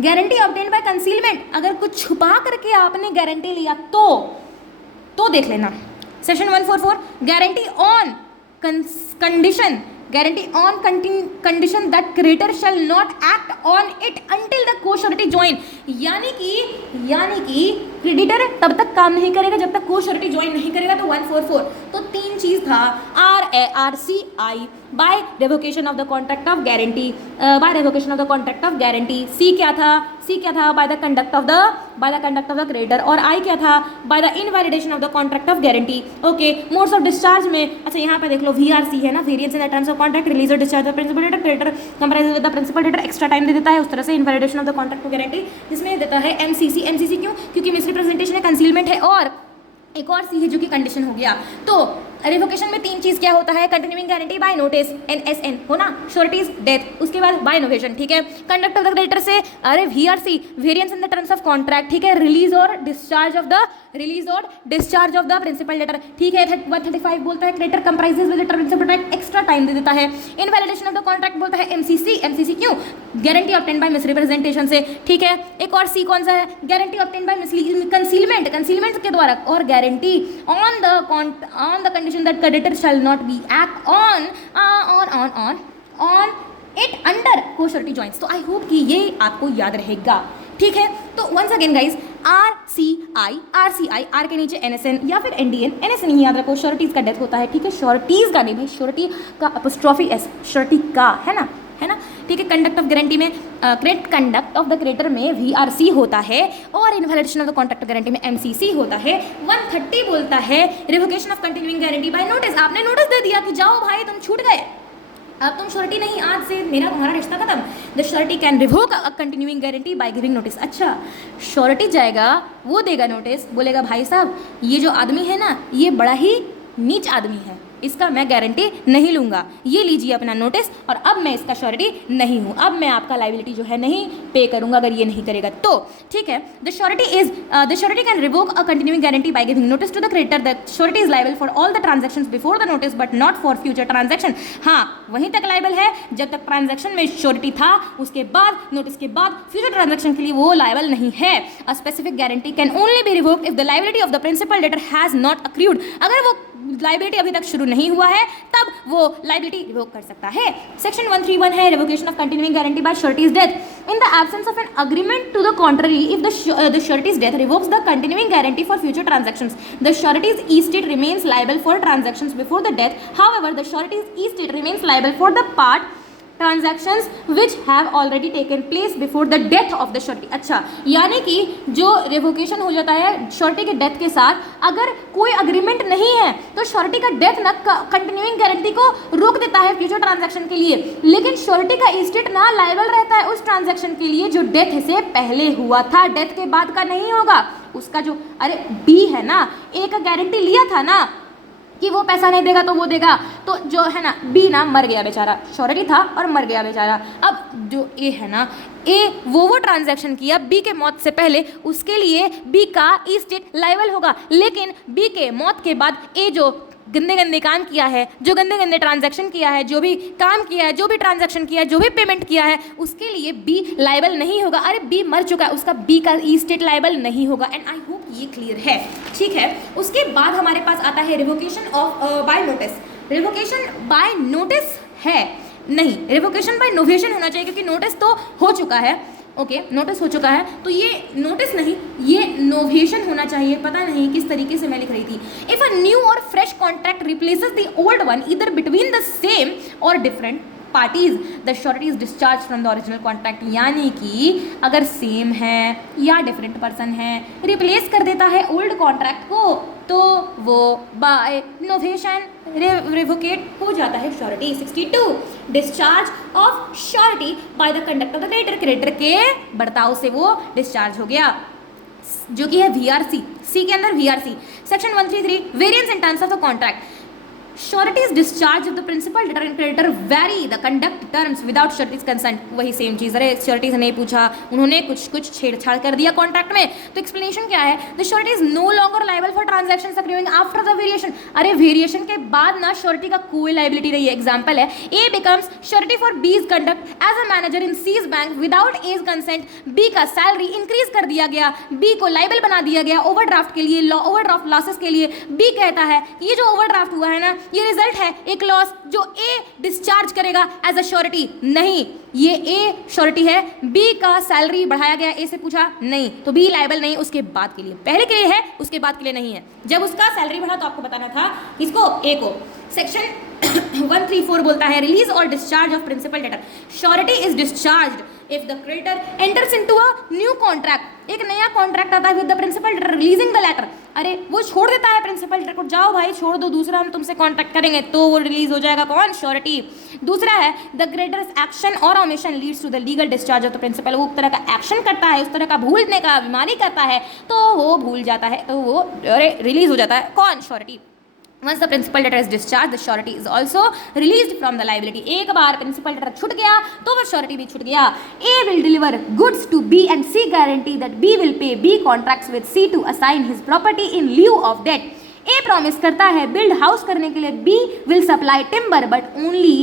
guarantee obtained by concealment, अगर कुछ छुपा करके आपने गारंटी लिया तो देख लेना। Section 144 guarantee on condition, guarantee on condition that creditor shall not act on it until the co-surety join, यानी कि क्रेडिटर तब तक काम नहीं करेगा जब तक को-श्योरिटी ज्वाइन नहीं करेगा। तो 144 तो 3 चीज था, RCI by revocation of the contract of guarantee, by revocation of the contract of guarantee, C क्या था by the conduct of the creditor, और आई क्या था by the invalidation of the contract of guarantee. Okay, modes of discharge में अच्छा यहाँ पे देख लो VRC है ना, variance in the terms of contract, release और discharge of principal debtor, creditor comprise with the principal debtor, extra time दे देता है, उस तरह से invalidation of the contract of guarantee जिसमें देता है MCC क्यों, क्योंकि मिस रिप्रेजेंटेशन है, कंसीलमेंट है, और एक और सी है जो कि कंडीशन हो गया। तो रिवोकेशन में 3 चीज क्या होता है, continuing guarantee bye notice NSN हो ना, श्योरिटीज डेथ, उसके बाद बाय इनोवेशन, ठीक है, कंडक्ट ऑफ द क्रेडिटर से अरे VRC variance in the terms of contract, ठीक है, रिलीज और discharge of the principal debtor, ठीक है। 135 बोलता है creditor comprises with principal debtor, extra time दे देता है। इनवैलिडेशन ऑफ द कॉन्ट्रैक्ट बोलता है MCC क्यों, गारंटी ऑब्टेन्ड बाय मिसरिप्रेजेंटेशन से, ठीक है। एक और सी कौन सा है, गारंटी ऑब्टेन्ड बाय कंसीलमेंट के द्वारा, और guarantee on the condition that creditor shall not be act on it under co-surety joints. तो आई होप कि ये आपको याद रहेगा, ठीक है। तो once again guys RCI R के नीचे NSN या फिर NDN, NSN ही याद रखो, श्योरिटीज का डेथ होता है, ठीक है, श्योरिटीज का नहीं भाई, श्योरिटी का अपॉस्ट्रोफी S, श्योरिटी का है ना, ठीक है। कंडक्ट ऑफ गारंटी में कंडक्ट ऑफ द क्रेडिटर में VRC होता है, और invalidation of the contract of guarantee में MCC होता है। 130 बोलता है revocation of continuing guarantee bye notice, आपने नोटिस दे दिया कि जाओ भाई तुम छूट गए, अब तुम श्योरिटी नहीं, आज से मेरा तुम्हारा रिश्ता खत्म। The surety can revoke a continuing guarantee by giving notice. अच्छा, श्योरिटी जाएगा, वो देगा नोटिस, बोलेगा भाई साहब ये जो आदमी है ना, ये बड़ा ही नीच आदमी है, इसका मैं गारंटी नहीं लूँगा, ये लीजिए अपना नोटिस, और अब मैं इसका श्योरिटी नहीं हूँ, अब मैं आपका लाइबिलिटी जो है नहीं पे करूँगा अगर ये नहीं करेगा तो, ठीक है। The surety can revoke a continuing guarantee by giving notice to the creditor that surety is liable for all the transactions before the notice but not for future transaction. हाँ, वहीं तक लायबल है जब तक ट्रांजैक्शन में surety था, उसके बाद नोटिस के बाद फ्यूचर ट्रांजैक्शन के लिए वो लायबल नहीं है। A specific guarantee can only be revoked if the liability of the principal debtor has not accrued, अगर वो लाइबिलिटी अभी तक शुरू नहीं हुआ है तब वो लाइबिलिटी रिवोक कर सकता है। सेक्शन 131 है revocation of continuing guarantee by surety's death, in the absence of an agreement to the contrary if the surety's death revokes the continuing guarantee for future transactions, the surety's estate remains liable for transactions before the death, however the surety's estate remains liable for the part transactions which have already taken place before the death of the surety. अच्छा, यानी कि जो revocation हो जाता है surety के death के साथ, अगर कोई अग्रीमेंट नहीं है तो श्योरिटी का डेथ ना कंटिन्यूइंग गारंटी को रोक देता है फ्यूचर ट्रांजैक्शन के लिए, लेकिन श्योरिटी का एस्टेट ना लायबल रहता है उस ट्रांजैक्शन के लिए जो डेथ से पहले हुआ था, डेथ के बाद का नहीं होगा। उसका जो अरे बी है ना, ए का गारंटी लिया था ना, कि वो पैसा नहीं देगा तो वो देगा, तो जो है ना बी ना मर गया बेचारा, श्योरिटी था और मर गया बेचारा। अब जो ए है ना, ए वो ट्रांजैक्शन किया बी के मौत से पहले, उसके लिए बी का ई स्टेट लायबल होगा, लेकिन बी के मौत के बाद ए जो गंदे गंदे काम किया है, जो गंदे गंदे ट्रांजैक्शन किया है, जो भी काम किया है, जो भी ट्रांजैक्शन किया है, जो भी पेमेंट किया है, उसके लिए बी लायबल नहीं होगा। अरे बी मर चुका है, उसका बी का ई स्टेट लायबल नहीं होगा। एंड आई होप ये क्लियर है, ठीक है। उसके बाद हमारे पास आता है revocation of by notice. Revocation by notice है नहीं, रिवोकेशन बाय नोवेशन होना चाहिए, क्योंकि नोटिस तो हो चुका है, ओके नोटिस हो चुका है, तो ये नोटिस नहीं, ये नोवेशन होना चाहिए। पता नहीं किस तरीके से मैं लिख रही थी। इफ अ न्यू और fresh contract replaces the old one either between the same और different parties, the surety is discharge from the original contract. यानी कि अगर सेम है या डिफरेंट पर्सन है, रिप्लेस कर देता है ओल्ड कॉन्ट्रैक्ट को, तो वो बाय नोवेशन रिवोकेट हो जाता है surety. 62 discharge of surety bye the conduct of the creditor. Creditor के बर्ताव से वो डिस्चार्ज हो गया, जो कि है वीआरसी, सी के अंदर VRC. Section 133 variance in terms of the contract. Surety is discharge of the principal debtor and creditor vary the conduct terms without surety's consent. वही सेम चीज़, अरे श्योरिटी से नहीं पूछा, उन्होंने कुछ छेड़छाड़ कर दिया कॉन्ट्रैक्ट में, तो एक्सप्लेनेशन क्या है, the surety is no longer liable for transaction accruing after the variation. अरे वेरिएशन के बाद ना श्योरिटी का कोई लाइबिलिटी नहीं है। एग्जाम्पल है, A becomes surety for B's conduct as a manager in C's bank without A's consent. B का सैलरी इंक्रीज कर दिया गया, बी को लाइबल बना दिया गया ओवरड्राफ्ट के लिए, ओवरड्राफ्ट लॉसेस के लिए। बी कहता है ये जो ओवरड्राफ्ट हुआ है ना, ये रिजल्ट है एक लॉस जो ए डिस्चार्ज करेगा एज अ श्योरिटी। नहीं, ये ए श्योरिटी है, बी का सैलरी बढ़ाया गया, ए से पूछा नहीं, तो बी लायबल नहीं उसके बाद के लिए। पहले के लिए है, उसके बाद के लिए नहीं है। जब उसका सैलरी बढ़ा तो आपको बताना था किसको, ए को। सेक्शन 134 बोलता है रिलीज और discharge of principal debtor. Surety is discharged if the creditor enters into a new contract. एक नया कॉन्ट्रैक्ट आता है with the principal debtor releasing the latter. अरे वो छोड़ देता है प्रिंसिपल डेटर को, जाओ भाई छोड़ दो, दूसरा हम तुमसे कॉन्ट्रैक्ट करेंगे, तो वो रिलीज हो जाएगा कौन, श्योरिटी। दूसरा है द क्रेडिटर्स एक्शन और omission leads to the legal discharge of the principal. वो उस तरह का एक्शन करता है, उस तरह का भूलने का बीमारी करता है, तो वो भूल जाता है, तो वो अरे रिलीज हो जाता है कौन, surety. Once the principal debtor is discharged, the surety is also released from the liability. एक बार principal debtor छूट गया तो वह surety भी छूट गया. A will deliver goods to B and C guarantee that B will pay. B contracts with C to assign his property in lieu of debt. A promise करता है build house करने के लिए, B will supply timber but only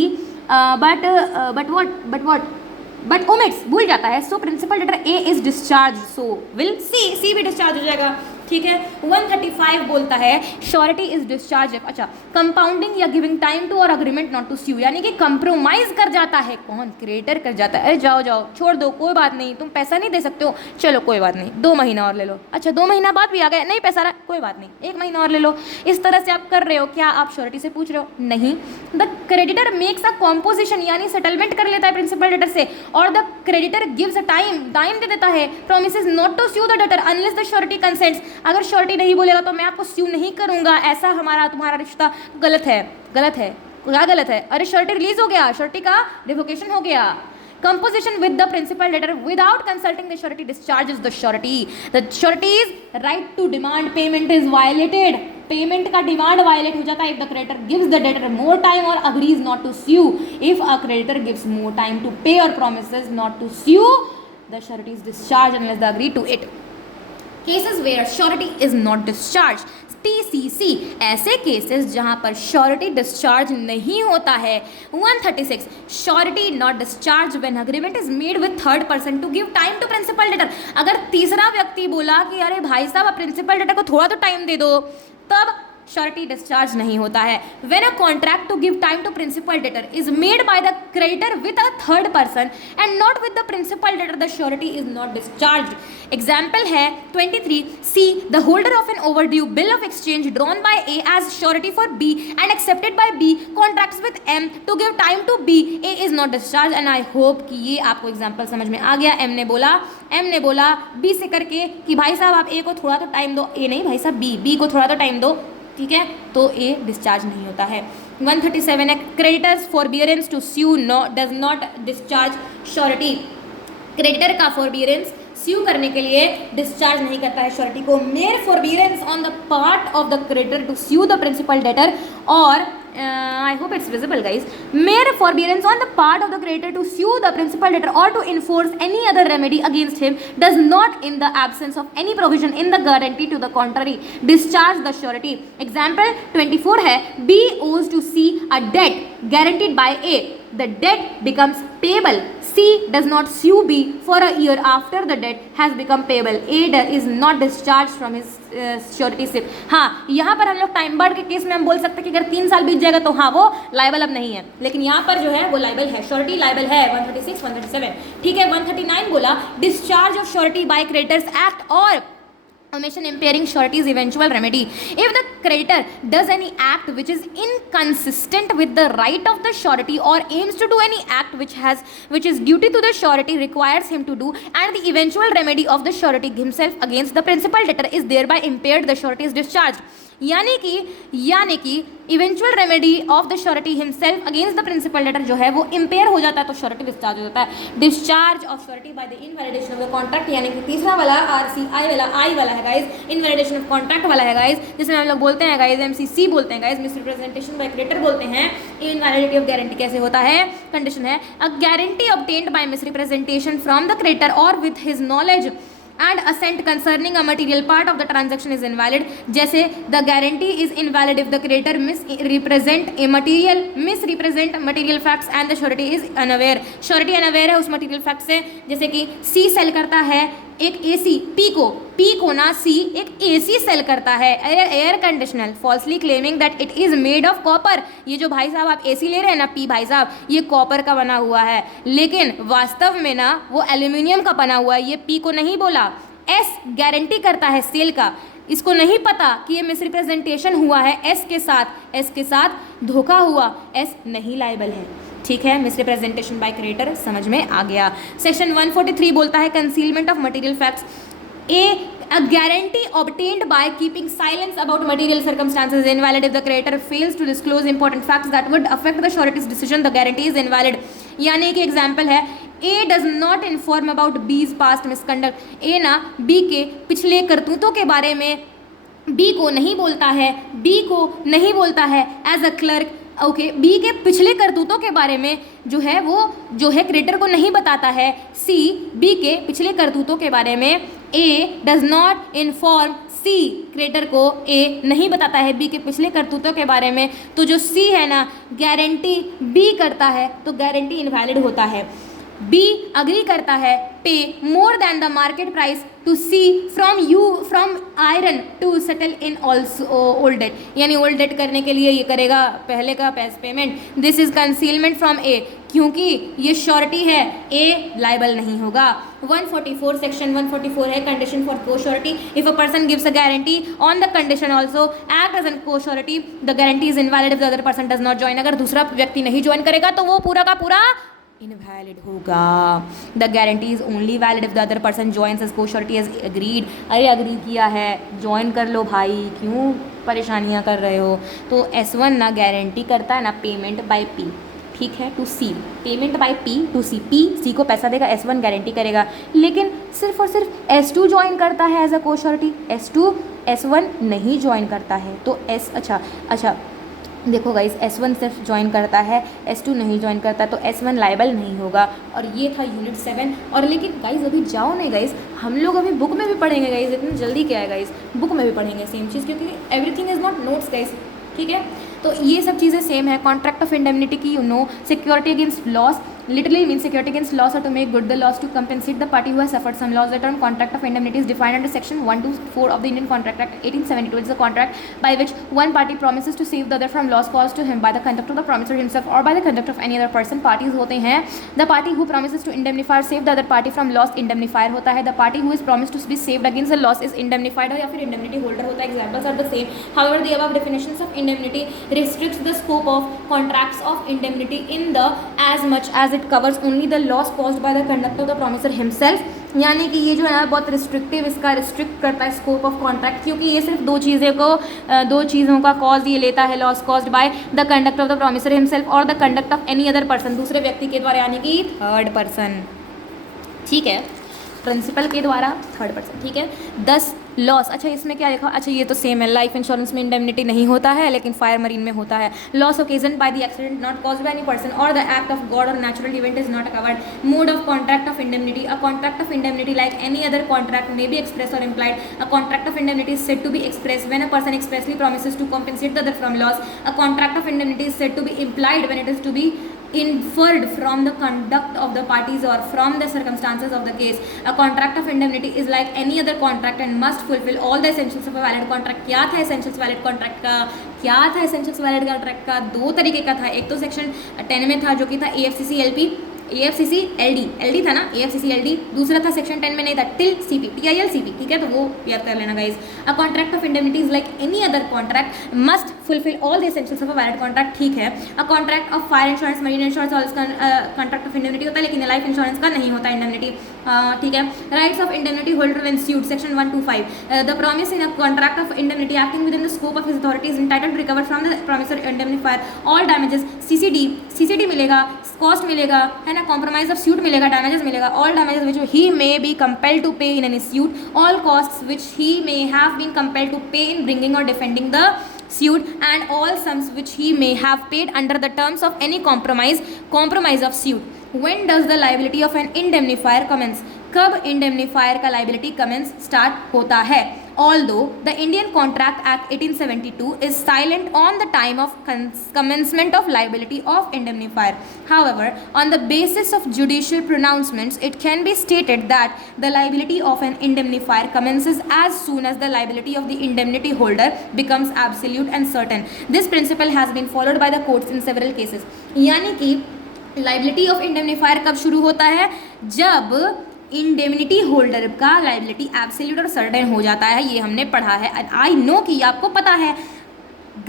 but omits, भूल जाता है. So principal debtor A is discharged, so will C भी discharge हो जाएगा. ठीक है. 135 बोलता है श्योरिटी इज डिस्चार्ज, अच्छा कंपाउंडिंग या गिविंग टाइम टू और अग्रीमेंट नॉट टू स्यू, यानी कि कंप्रोमाइज कर जाता है कौन, क्रिएटर कर जाता है. अरे जाओ जाओ छोड़ दो, कोई बात नहीं, तुम पैसा नहीं दे सकते हो, चलो कोई बात नहीं 2 महीना और ले लो. अच्छा 2 महीना बाद भी आ गए, नहीं पैसा रहा, कोई बात नहीं 1 महीना और ले लो. इस तरह से आप कर रहे हो. क्या आप श्योरिटी से पूछ रहे हो? नहीं. The creditor makes a composition, यानी सेटलमेंट कर लेता है प्रिंसिपल डेटर से, और the creditor gives a time दे देता है. Promises not to sue the debtor unless the surety consents. अगर श्योरिटी नहीं बोलेगा तो मैं आपको स्यू नहीं करूंगा, ऐसा हमारा तुम्हारा रिश्ता. गलत है, गलत है, क्या गलत है? अरे श्योरिटी रिलीज हो गया, श्योरिटी का रिवोकेशन हो गया. Composition with the principal debtor without consulting the surety discharges the surety. The surety's right to demand payment is violated. Payment का डिमांड वायलेट हो जाता है if the creditor gives the debtor more time or agrees not to sue. If a creditor gives more time to pay or promises not to sue, the surety is discharged unless they agree to it. Cases where surety is not discharged, TCC, ऐसे cases जहां पर surety discharge नहीं होता है. 136 surety not discharge when agreement is made with third person to give time to principal debtor. अगर तीसरा व्यक्ति बोला कि अरे भाई साहब आप प्रिंसिपल डेटर को थोड़ा तो टाइम दे दो, तब श्योरिटी डिस्चार्ज नहीं होता है. When a contract to give time to principal debtor is made by the creditor with a third person and not with the principal debtor, the surety is not discharged. Example है 23 C the holder of an overdue bill of exchange drawn by A as surety for B and accepted by B contracts with M to give time to B. A is not discharge. And I hope कि ये आपको example समझ में आ गया. M ने बोला B से करके कि भाई साहब आप ए को थोड़ा तो टाइम दो, ए नहीं भाई साहब बी को थोड़ा तो टाइम दो, ठीक है, तो ए डिस्चार्ज नहीं होता है. 137 है creditor's forbearance to sue does not discharge surety. Creditor का फॉरबियरेंस स्यू करने के लिए डिस्चार्ज नहीं करता है श्योरिटी को। Mere forbearance on the part of the creditor to sue the principal debtor और I hope it's visible, guys. Mere forbearance on the part of the creditor to sue the principal debtor or to enforce any other remedy against him does not, in the absence of any provision in the guarantee to the contrary, discharge the surety. Example 24 है B owes to C a debt guaranteed by A. The debt becomes payable. C does not sue B for a year after the debt has become payable. A is not discharged from his suretyship. हाँ, यहाँ पर हम लोग time barred के case में हम बोल सकते हैं कि अगर 3 साल बीत जाएगा तो हाँ वो लाइबल अब नहीं है, लेकिन यहाँ पर जो है वो लाइबल है, श्योरिटी लाइबल है 136 137। ठीक है, 139 बोला discharge of surety by creditors act और omission impairing surety's eventual remedy. If the creditor does any act which is inconsistent with the right of the surety or aims to do any act which is duty to the surety requires him to do, and the eventual remedy of the surety himself against the principal debtor is thereby impaired, the surety is discharged. यानी कि eventual remedy of the surety himself against the principal debtor जो है वो empire हो जाता है तो surety discharge हो जाता है। Discharge of surety bye the invalidation of the contract, यानी कि तीसरा वाला आई वाला है गाइज, इनवैलिडेशन ऑफ कॉन्ट्रैक्ट वाला है गाइज, जिसमें हम लोग बोलते हैं गाइज MCC बोलते हैं guys, miss representation bye creditor बोलते हैं। इनवैलिडिटी ऑफ गारंटी कैसे होता है? कंडीशन है a guarantee obtained by misrepresentation from the creditor और with his knowledge and assent concerning a material part of the transaction is invalid. जैसे the guarantee is invalid if the creditor misrepresent material facts and the surety is unaware. surety unaware है उस material facts से, जैसे कि C cell करता है एक AC P को ना C एक AC सेल करता है air conditional, falsely claiming that it is made of copper. ये जो भाई साहब आप AC ले रहे हैं ना P भाई साहब, ये कॉपर का बना हुआ है, लेकिन वास्तव में ना वो एल्यूमिनियम का बना हुआ है, ये P को नहीं बोला। S गारंटी करता है सेल का, इसको नहीं पता कि ये मिसरिप्रेजेंटेशन हुआ है S के साथ धोखा हुआ, S नहीं लायबल है। ठीक है, मिसरिप्रेजेंटेशन बाय क्रेडिटर समझ में आ गया। सेक्शन 143 बोलता है concealment of material facts. A guarantee obtained by keeping silence about material circumstances is invalid if the creditor fails to disclose important facts that would affect the surety's decision. The guarantee is invalid. यानी कि example है A does not inform about B's past misconduct. A ना B के पिछले करतूतों के बारे में B को नहीं बोलता है as a clerk. Okay, B के पिछले करतूतों के बारे में जो है क्रेडिटर को नहीं बताता है। सी बी के पिछले करतूतों के बारे में A does not inform C, creditor को ए नहीं बताता है बी के पिछले करतूतों के बारे में, तो जो सी है ना गारंटी बी करता है तो गारंटी इनवैलिड होता है। बी अग्री करता है pay more than the market price to C from iron to settle in also old debt, यानी ओल्ड डेट करने के लिए ये करेगा पहले का payment. This is concealment from A, क्योंकि ये श्योरिटी है ए लाइबल नहीं होगा। 144 सेक्शन 144 है condition for co surety. If a person gives a guarantee on the condition also act as an co surety, the guarantee is invalid if the other person does not join. अगर दूसरा व्यक्ति नहीं join करेगा तो वो पूरा का पूरा इनवैलिड होगा। The guarantee is only valid if the other person joins as co surety as agreed. अरे अग्री किया है, ज्वाइन कर लो भाई, क्यों परेशानियां कर रहे हो। तो S1 ना गारंटी करता है ना पेमेंट बाय P, ठीक है, to C, payment by P to C, C को पैसा देगा, S1 गारंटी करेगा, लेकिन सिर्फ और सिर्फ S2 ज्वाइन करता है as a co surety, S1 नहीं ज्वाइन करता है। तो अच्छा देखो गाइस, S1 सिर्फ ज्वाइन करता है, S2 नहीं ज्वाइन करता, तो S1 लाइबल नहीं होगा। और ये था यूनिट 7। और लेकिन गाइस अभी जाओ नहीं गाइस, हम लोग अभी बुक में भी पढ़ेंगे गाइस, इतनी जल्दी क्या है गाइस, बुक में भी पढ़ेंगे सेम चीज़, क्योंकि everything is not notes guys, ठीक है। तो ये सब चीज़ें सेम है। कॉन्ट्रैक्ट ऑफ इंडेमनिटी की security against loss literally means security against loss or to make good the loss to compensate the party who has suffered some loss. The term contract of indemnity is defined under section 124 of the Indian Contract Act 1872. It is a contract by which one party promises to save the other from loss caused to him by the conduct of the promisor himself or by the conduct of any other person. Parties होते हैं the party who promises to indemnify or save the other party from loss, indemnifier होता है। the party who is promised to be saved against the loss is indemnified, या फिर indemnity holder होता है। examples are the same. However, the above definitions of indemnity restricts the scope of contracts of indemnity in the as much as it covers only the loss caused by the conduct of the promisor himself। यानी कि ये जो है बहुत restrictive, इसका restrict करता है scope of contract, क्योंकि ये सिर्फ दो चीज़ों का कॉज ये लेता है, loss caused by the conduct of the promiser himself और the conduct of any other person, दूसरे व्यक्ति के द्वारा, यानी कि थर्ड पर्सन, ठीक है। प्रिंसिपल के द्वारा थर्ड पर्सन, ठीक है। 10 लॉस, अच्छा इसमें क्या लिखा, अच्छा ये तो सेम है, लाइफ इंश्योरेंस में इंडेमनिटी नहीं होता है लेकिन फायर मरीन में होता है। Loss occasion by the accident not caused by any person और द एक्ट ऑफ गॉड और natural event is not covered. Mode of contract of indemnity, a contract of indemnity like any other contract may be express और implied. A contract of indemnity is said to be expressed when a person expressly promises to compensate the other from loss. A contract of indemnity is said to be implied when it is to be inferred from the conduct of the parties or from the circumstances of the case. A contract of indemnity is like any other contract and must fulfill all the essentials of a valid contract. क्या था essentials valid contract का, क्या था essentials valid contract का, दो तरीके का था। एक तो सेक्शन 10 में था जो कि था AFCC-LP, AFCC-LD था ना, AFCC-LD। दूसरा था सेक्शन 10 में नहीं था, टिल CP, TIL-CP, ठीक है, तो वो याद कर लेना guys. A contract of indemnity is like any other contract must fulfil all the essentials of a valid contract, ठीक है। A contract of fire insurance, marine insurance और इसका कॉन्ट्रैक्ट ऑफ इंडेमनिटी होता है लेकिन लाइफ इंश्योरेंस का नहीं होता इंडेमनिटी, ठीक है। Rights of indemnity holder when sued, section 125, the promise in a contract of indemnity acting within the scope of his authority is entitled to recover from the promiser indemnifier all damages, CCD मिलेगा, cost मिलेगा, है ना, compromise of suit मिलेगा, damages मिलेगा, all damages which he may be compelled to pay in any suit, all costs which he may have been compelled to pay in bringing और defending the suit and all sums which he may have paid under the terms of any compromise of suit. When does the liability of an indemnifier commence? कब indemnifier का liability commence start होता है? Although the Indian Contract Act 1872 is silent on the time of commencement of liability of indemnifier. However, on the basis of judicial pronouncements, it can be stated that the liability of an indemnifier commences as soon as the liability of the indemnity holder becomes absolute and certain. This principle has been followed by the courts in several cases. यानी कि liability of indemnifier कब शुरू होता है? जब indemnity holder का liability absolute और certain हो जाता है। ये हमने पढ़ा है, आई नो कि आपको पता है।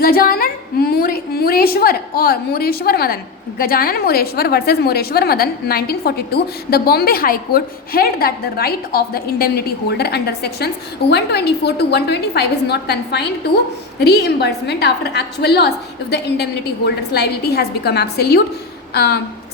गजानन मुरेश्वर और Moreshwar Madan, Gajanan Mureshwar versus Moreshwar Madan 1942, the Bombay High Court held that the right of the indemnity holder under sections 124 to 125 is not confined to reimbursement after actual loss. If the indemnity holder's liability has become absolute,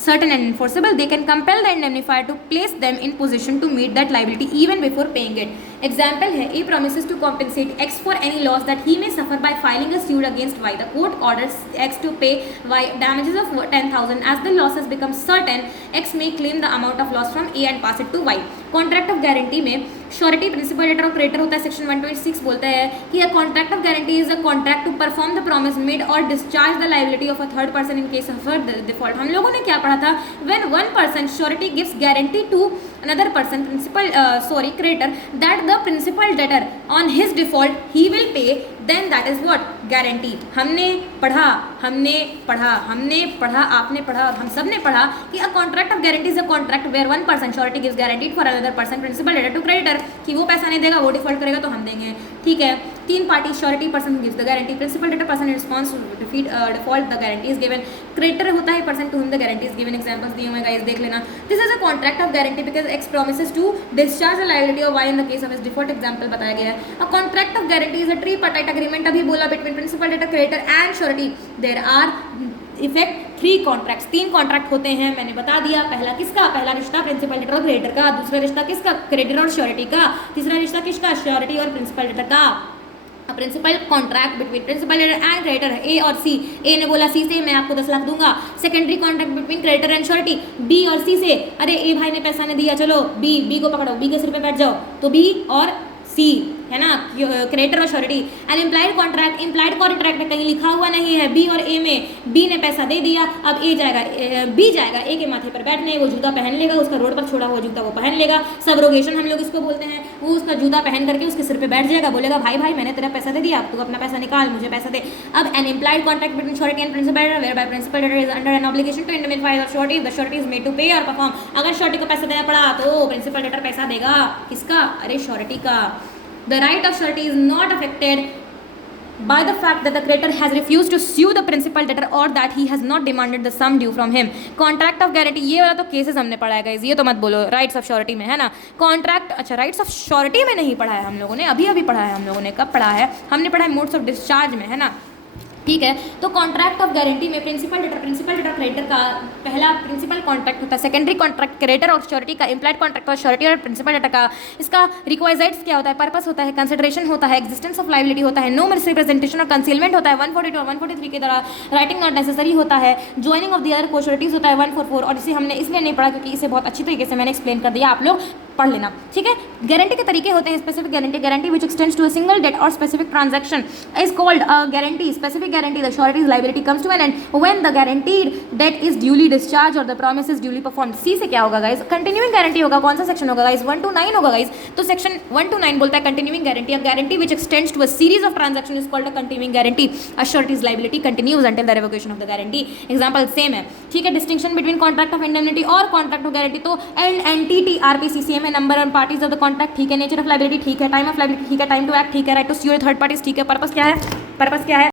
certain and enforceable, they can compel the indemnifier to place them in position to meet that liability even before paying it. Example है, A promises to compensate X for any loss that he may suffer by filing a suit against Y. The court orders X to pay Y damages of 10,000. As the losses become certain, X may claim the amount of loss from A and pass it to Y. Contract of guarantee में surety, principal, debtor और creditor होता है। Section 126 बोलता है कि a contract of guarantee is a contract to perform the promise made और discharge the liability of a third person in case of default. हम लोगों ने क्या पढ़ा था? When one person surety gives guarantee to another person, creditor, that the principal debtor on his default he will pay, then that is what? Guarantee. हमने पढ़ा, आपने पढ़ा और हम सब ने पढ़ा कि a contract of guarantee is a contract where one person surety gives guarantee for another person, principal debtor to creditor, कि वो पैसा नहीं देगा, वो डिफॉल्ट करेगा तो हम देंगे, ठीक है। तीन party surety, person gives the guarantee, principal debtor person in response to default the guarantee is given, creditor होता है person to whom the guarantee is given. Examples दिए हुए गाइस, देख लेना। This is a contract of guarantee because X promises to discharge the liability of Y in the case of his default. Example बताया गया है। A contract of guarantee is a tripartite agreement, अभी बोला, between principal debtor, creditor and surety. There are effect 3 contracts, 3 contract होते हैं, मैंने बता दिया। पहला किसका? पहला रिश्ता प्रिंसिपल डेटर और क्रेडिटर का। दूसरा रिश्ता किसका? क्रेडिटर और श्योरिटी का। तीसरा रिश्ता किसका? श्योरिटी और प्रिंसिपल डेटर का। Principal contract between principal debtor and creditor, A और सी। ए ने बोला सी से मैं आपको 10 लाख दूंगा। Secondary contract between creditor and surety, B और सी से। अरे ए भाई ने पैसा नहीं दिया, चलो बी को पकड़ो, बी के सिर पे बैठ जाओ, तो बी और सी, है ना, क्रेडिटर और surety. And implied contract, implied contract में कहीं लिखा हुआ नहीं है बी और ए में, बी ने पैसा दे दिया, अब ए जाएगा, बी जाएगा ए के माथे पर बैठने, वो जूता पहन लेगा, उसका रोड पर छोड़ा हुआ जूता वो पहन लेगा, सबरोगेशन हम लोग इसको बोलते हैं। वो उसका जूता पहन करके उसके सिर पे बैठ जाएगा, बोलेगा भाई मैंने तेरा पैसा दे दिया, अब तू अपना पैसा निकाल, मुझे पैसा दे। अब an implied contract between surety and principal debtor, whereby principal debtor is under an obligation to indemnify the surety, the surety is made to pay और परफॉर्म। अगर श्योरिटी को पैसा देना पड़ा तो प्रिंसिपल डेटर पैसा देगा, किसका? अरे श्योरिटी का। The right of surety is not affected by the fact that the creditor has refused to sue the principal debtor or that he has not demanded the sum due from him. Contract of guarantee, ये वाला तो cases हमने पढ़ा है guys, ये तो मत बोलो। राइट्स ऑफ श्योरिटी में है ना कॉन्ट्रैक्ट, अच्छा राइट्स ऑफ श्योरिटी में नहीं पढ़ा है हम लोगों ने, अभी पढ़ा है हम लोगों ने। कब पढ़ा है? हमने पढ़ा है मोड्स ऑफ डिस्चार्ज में, है ना। ठीक है। तो कॉन्ट्रैक्ट ऑफ गारंटी में प्रिंसिपल डेटर क्रेडिटर का पहला प्रिंसिपल कॉन्ट्रैक्ट होता है, सेकेंडरी कॉन्ट्रैक्ट क्रेडिटर और श्योरिटी का, इम्प्लाइड कॉन्ट्रैक्ट और श्योरिटी और प्रिंसिपल डेटर का। इसका रिक्वाइजाइट्स क्या होता है, पर्पस होता है, कंसिडरेशन होता है, एग्जिस्टेंस ऑफ लाइबिलिटी होता है, नो मिसरिप्रेजेंटेशन और कंसीलमेंट होता है 142 और 143 के द्वारा, राइटिंग नॉट नेसेसरी होता है, ज्वाइनिंग ऑफ द अदर कोश्योरिटीज होता है 144, और इसे हमने इसलिए नहीं पढ़ा क्योंकि इसे बहुत अच्छी तरीके से मैंने एक्सप्लेन कर दिया, आप लोग पढ़ लेना। ठीक है। गारंटी के तरीके होते हैं, specific guarantee which extends to a single debt और specific transaction is called a guarantee. Specific guarantee, the surety's liability comes to an end when the guaranteed debt is duly discharge और the promise is duly performed. C से क्या होगा guys, continuing guarantee होगा। कौन सा section होगा guys, 1 to 9 होगा guys. तो सेक्शन 1 to 9 बोलता है continuing guarantee, a guarantee which extends to a series of transaction is called a continuing guarantee. A surety's liability continues until the revocation of the guarantee. Example same है। ठीक है। Distinction between contract of indemnity और contract of guarantee, तो NTT RPCCM है, number of parties of the contract, ठीक है, nature of liability ठीक है, टाइम ऑफ लाइबिलिटी ठीक है, टाइम टू एक्ट ठीक है, right to sue third parties ठीक है, पर्पस क्या है, पर्पस क्या है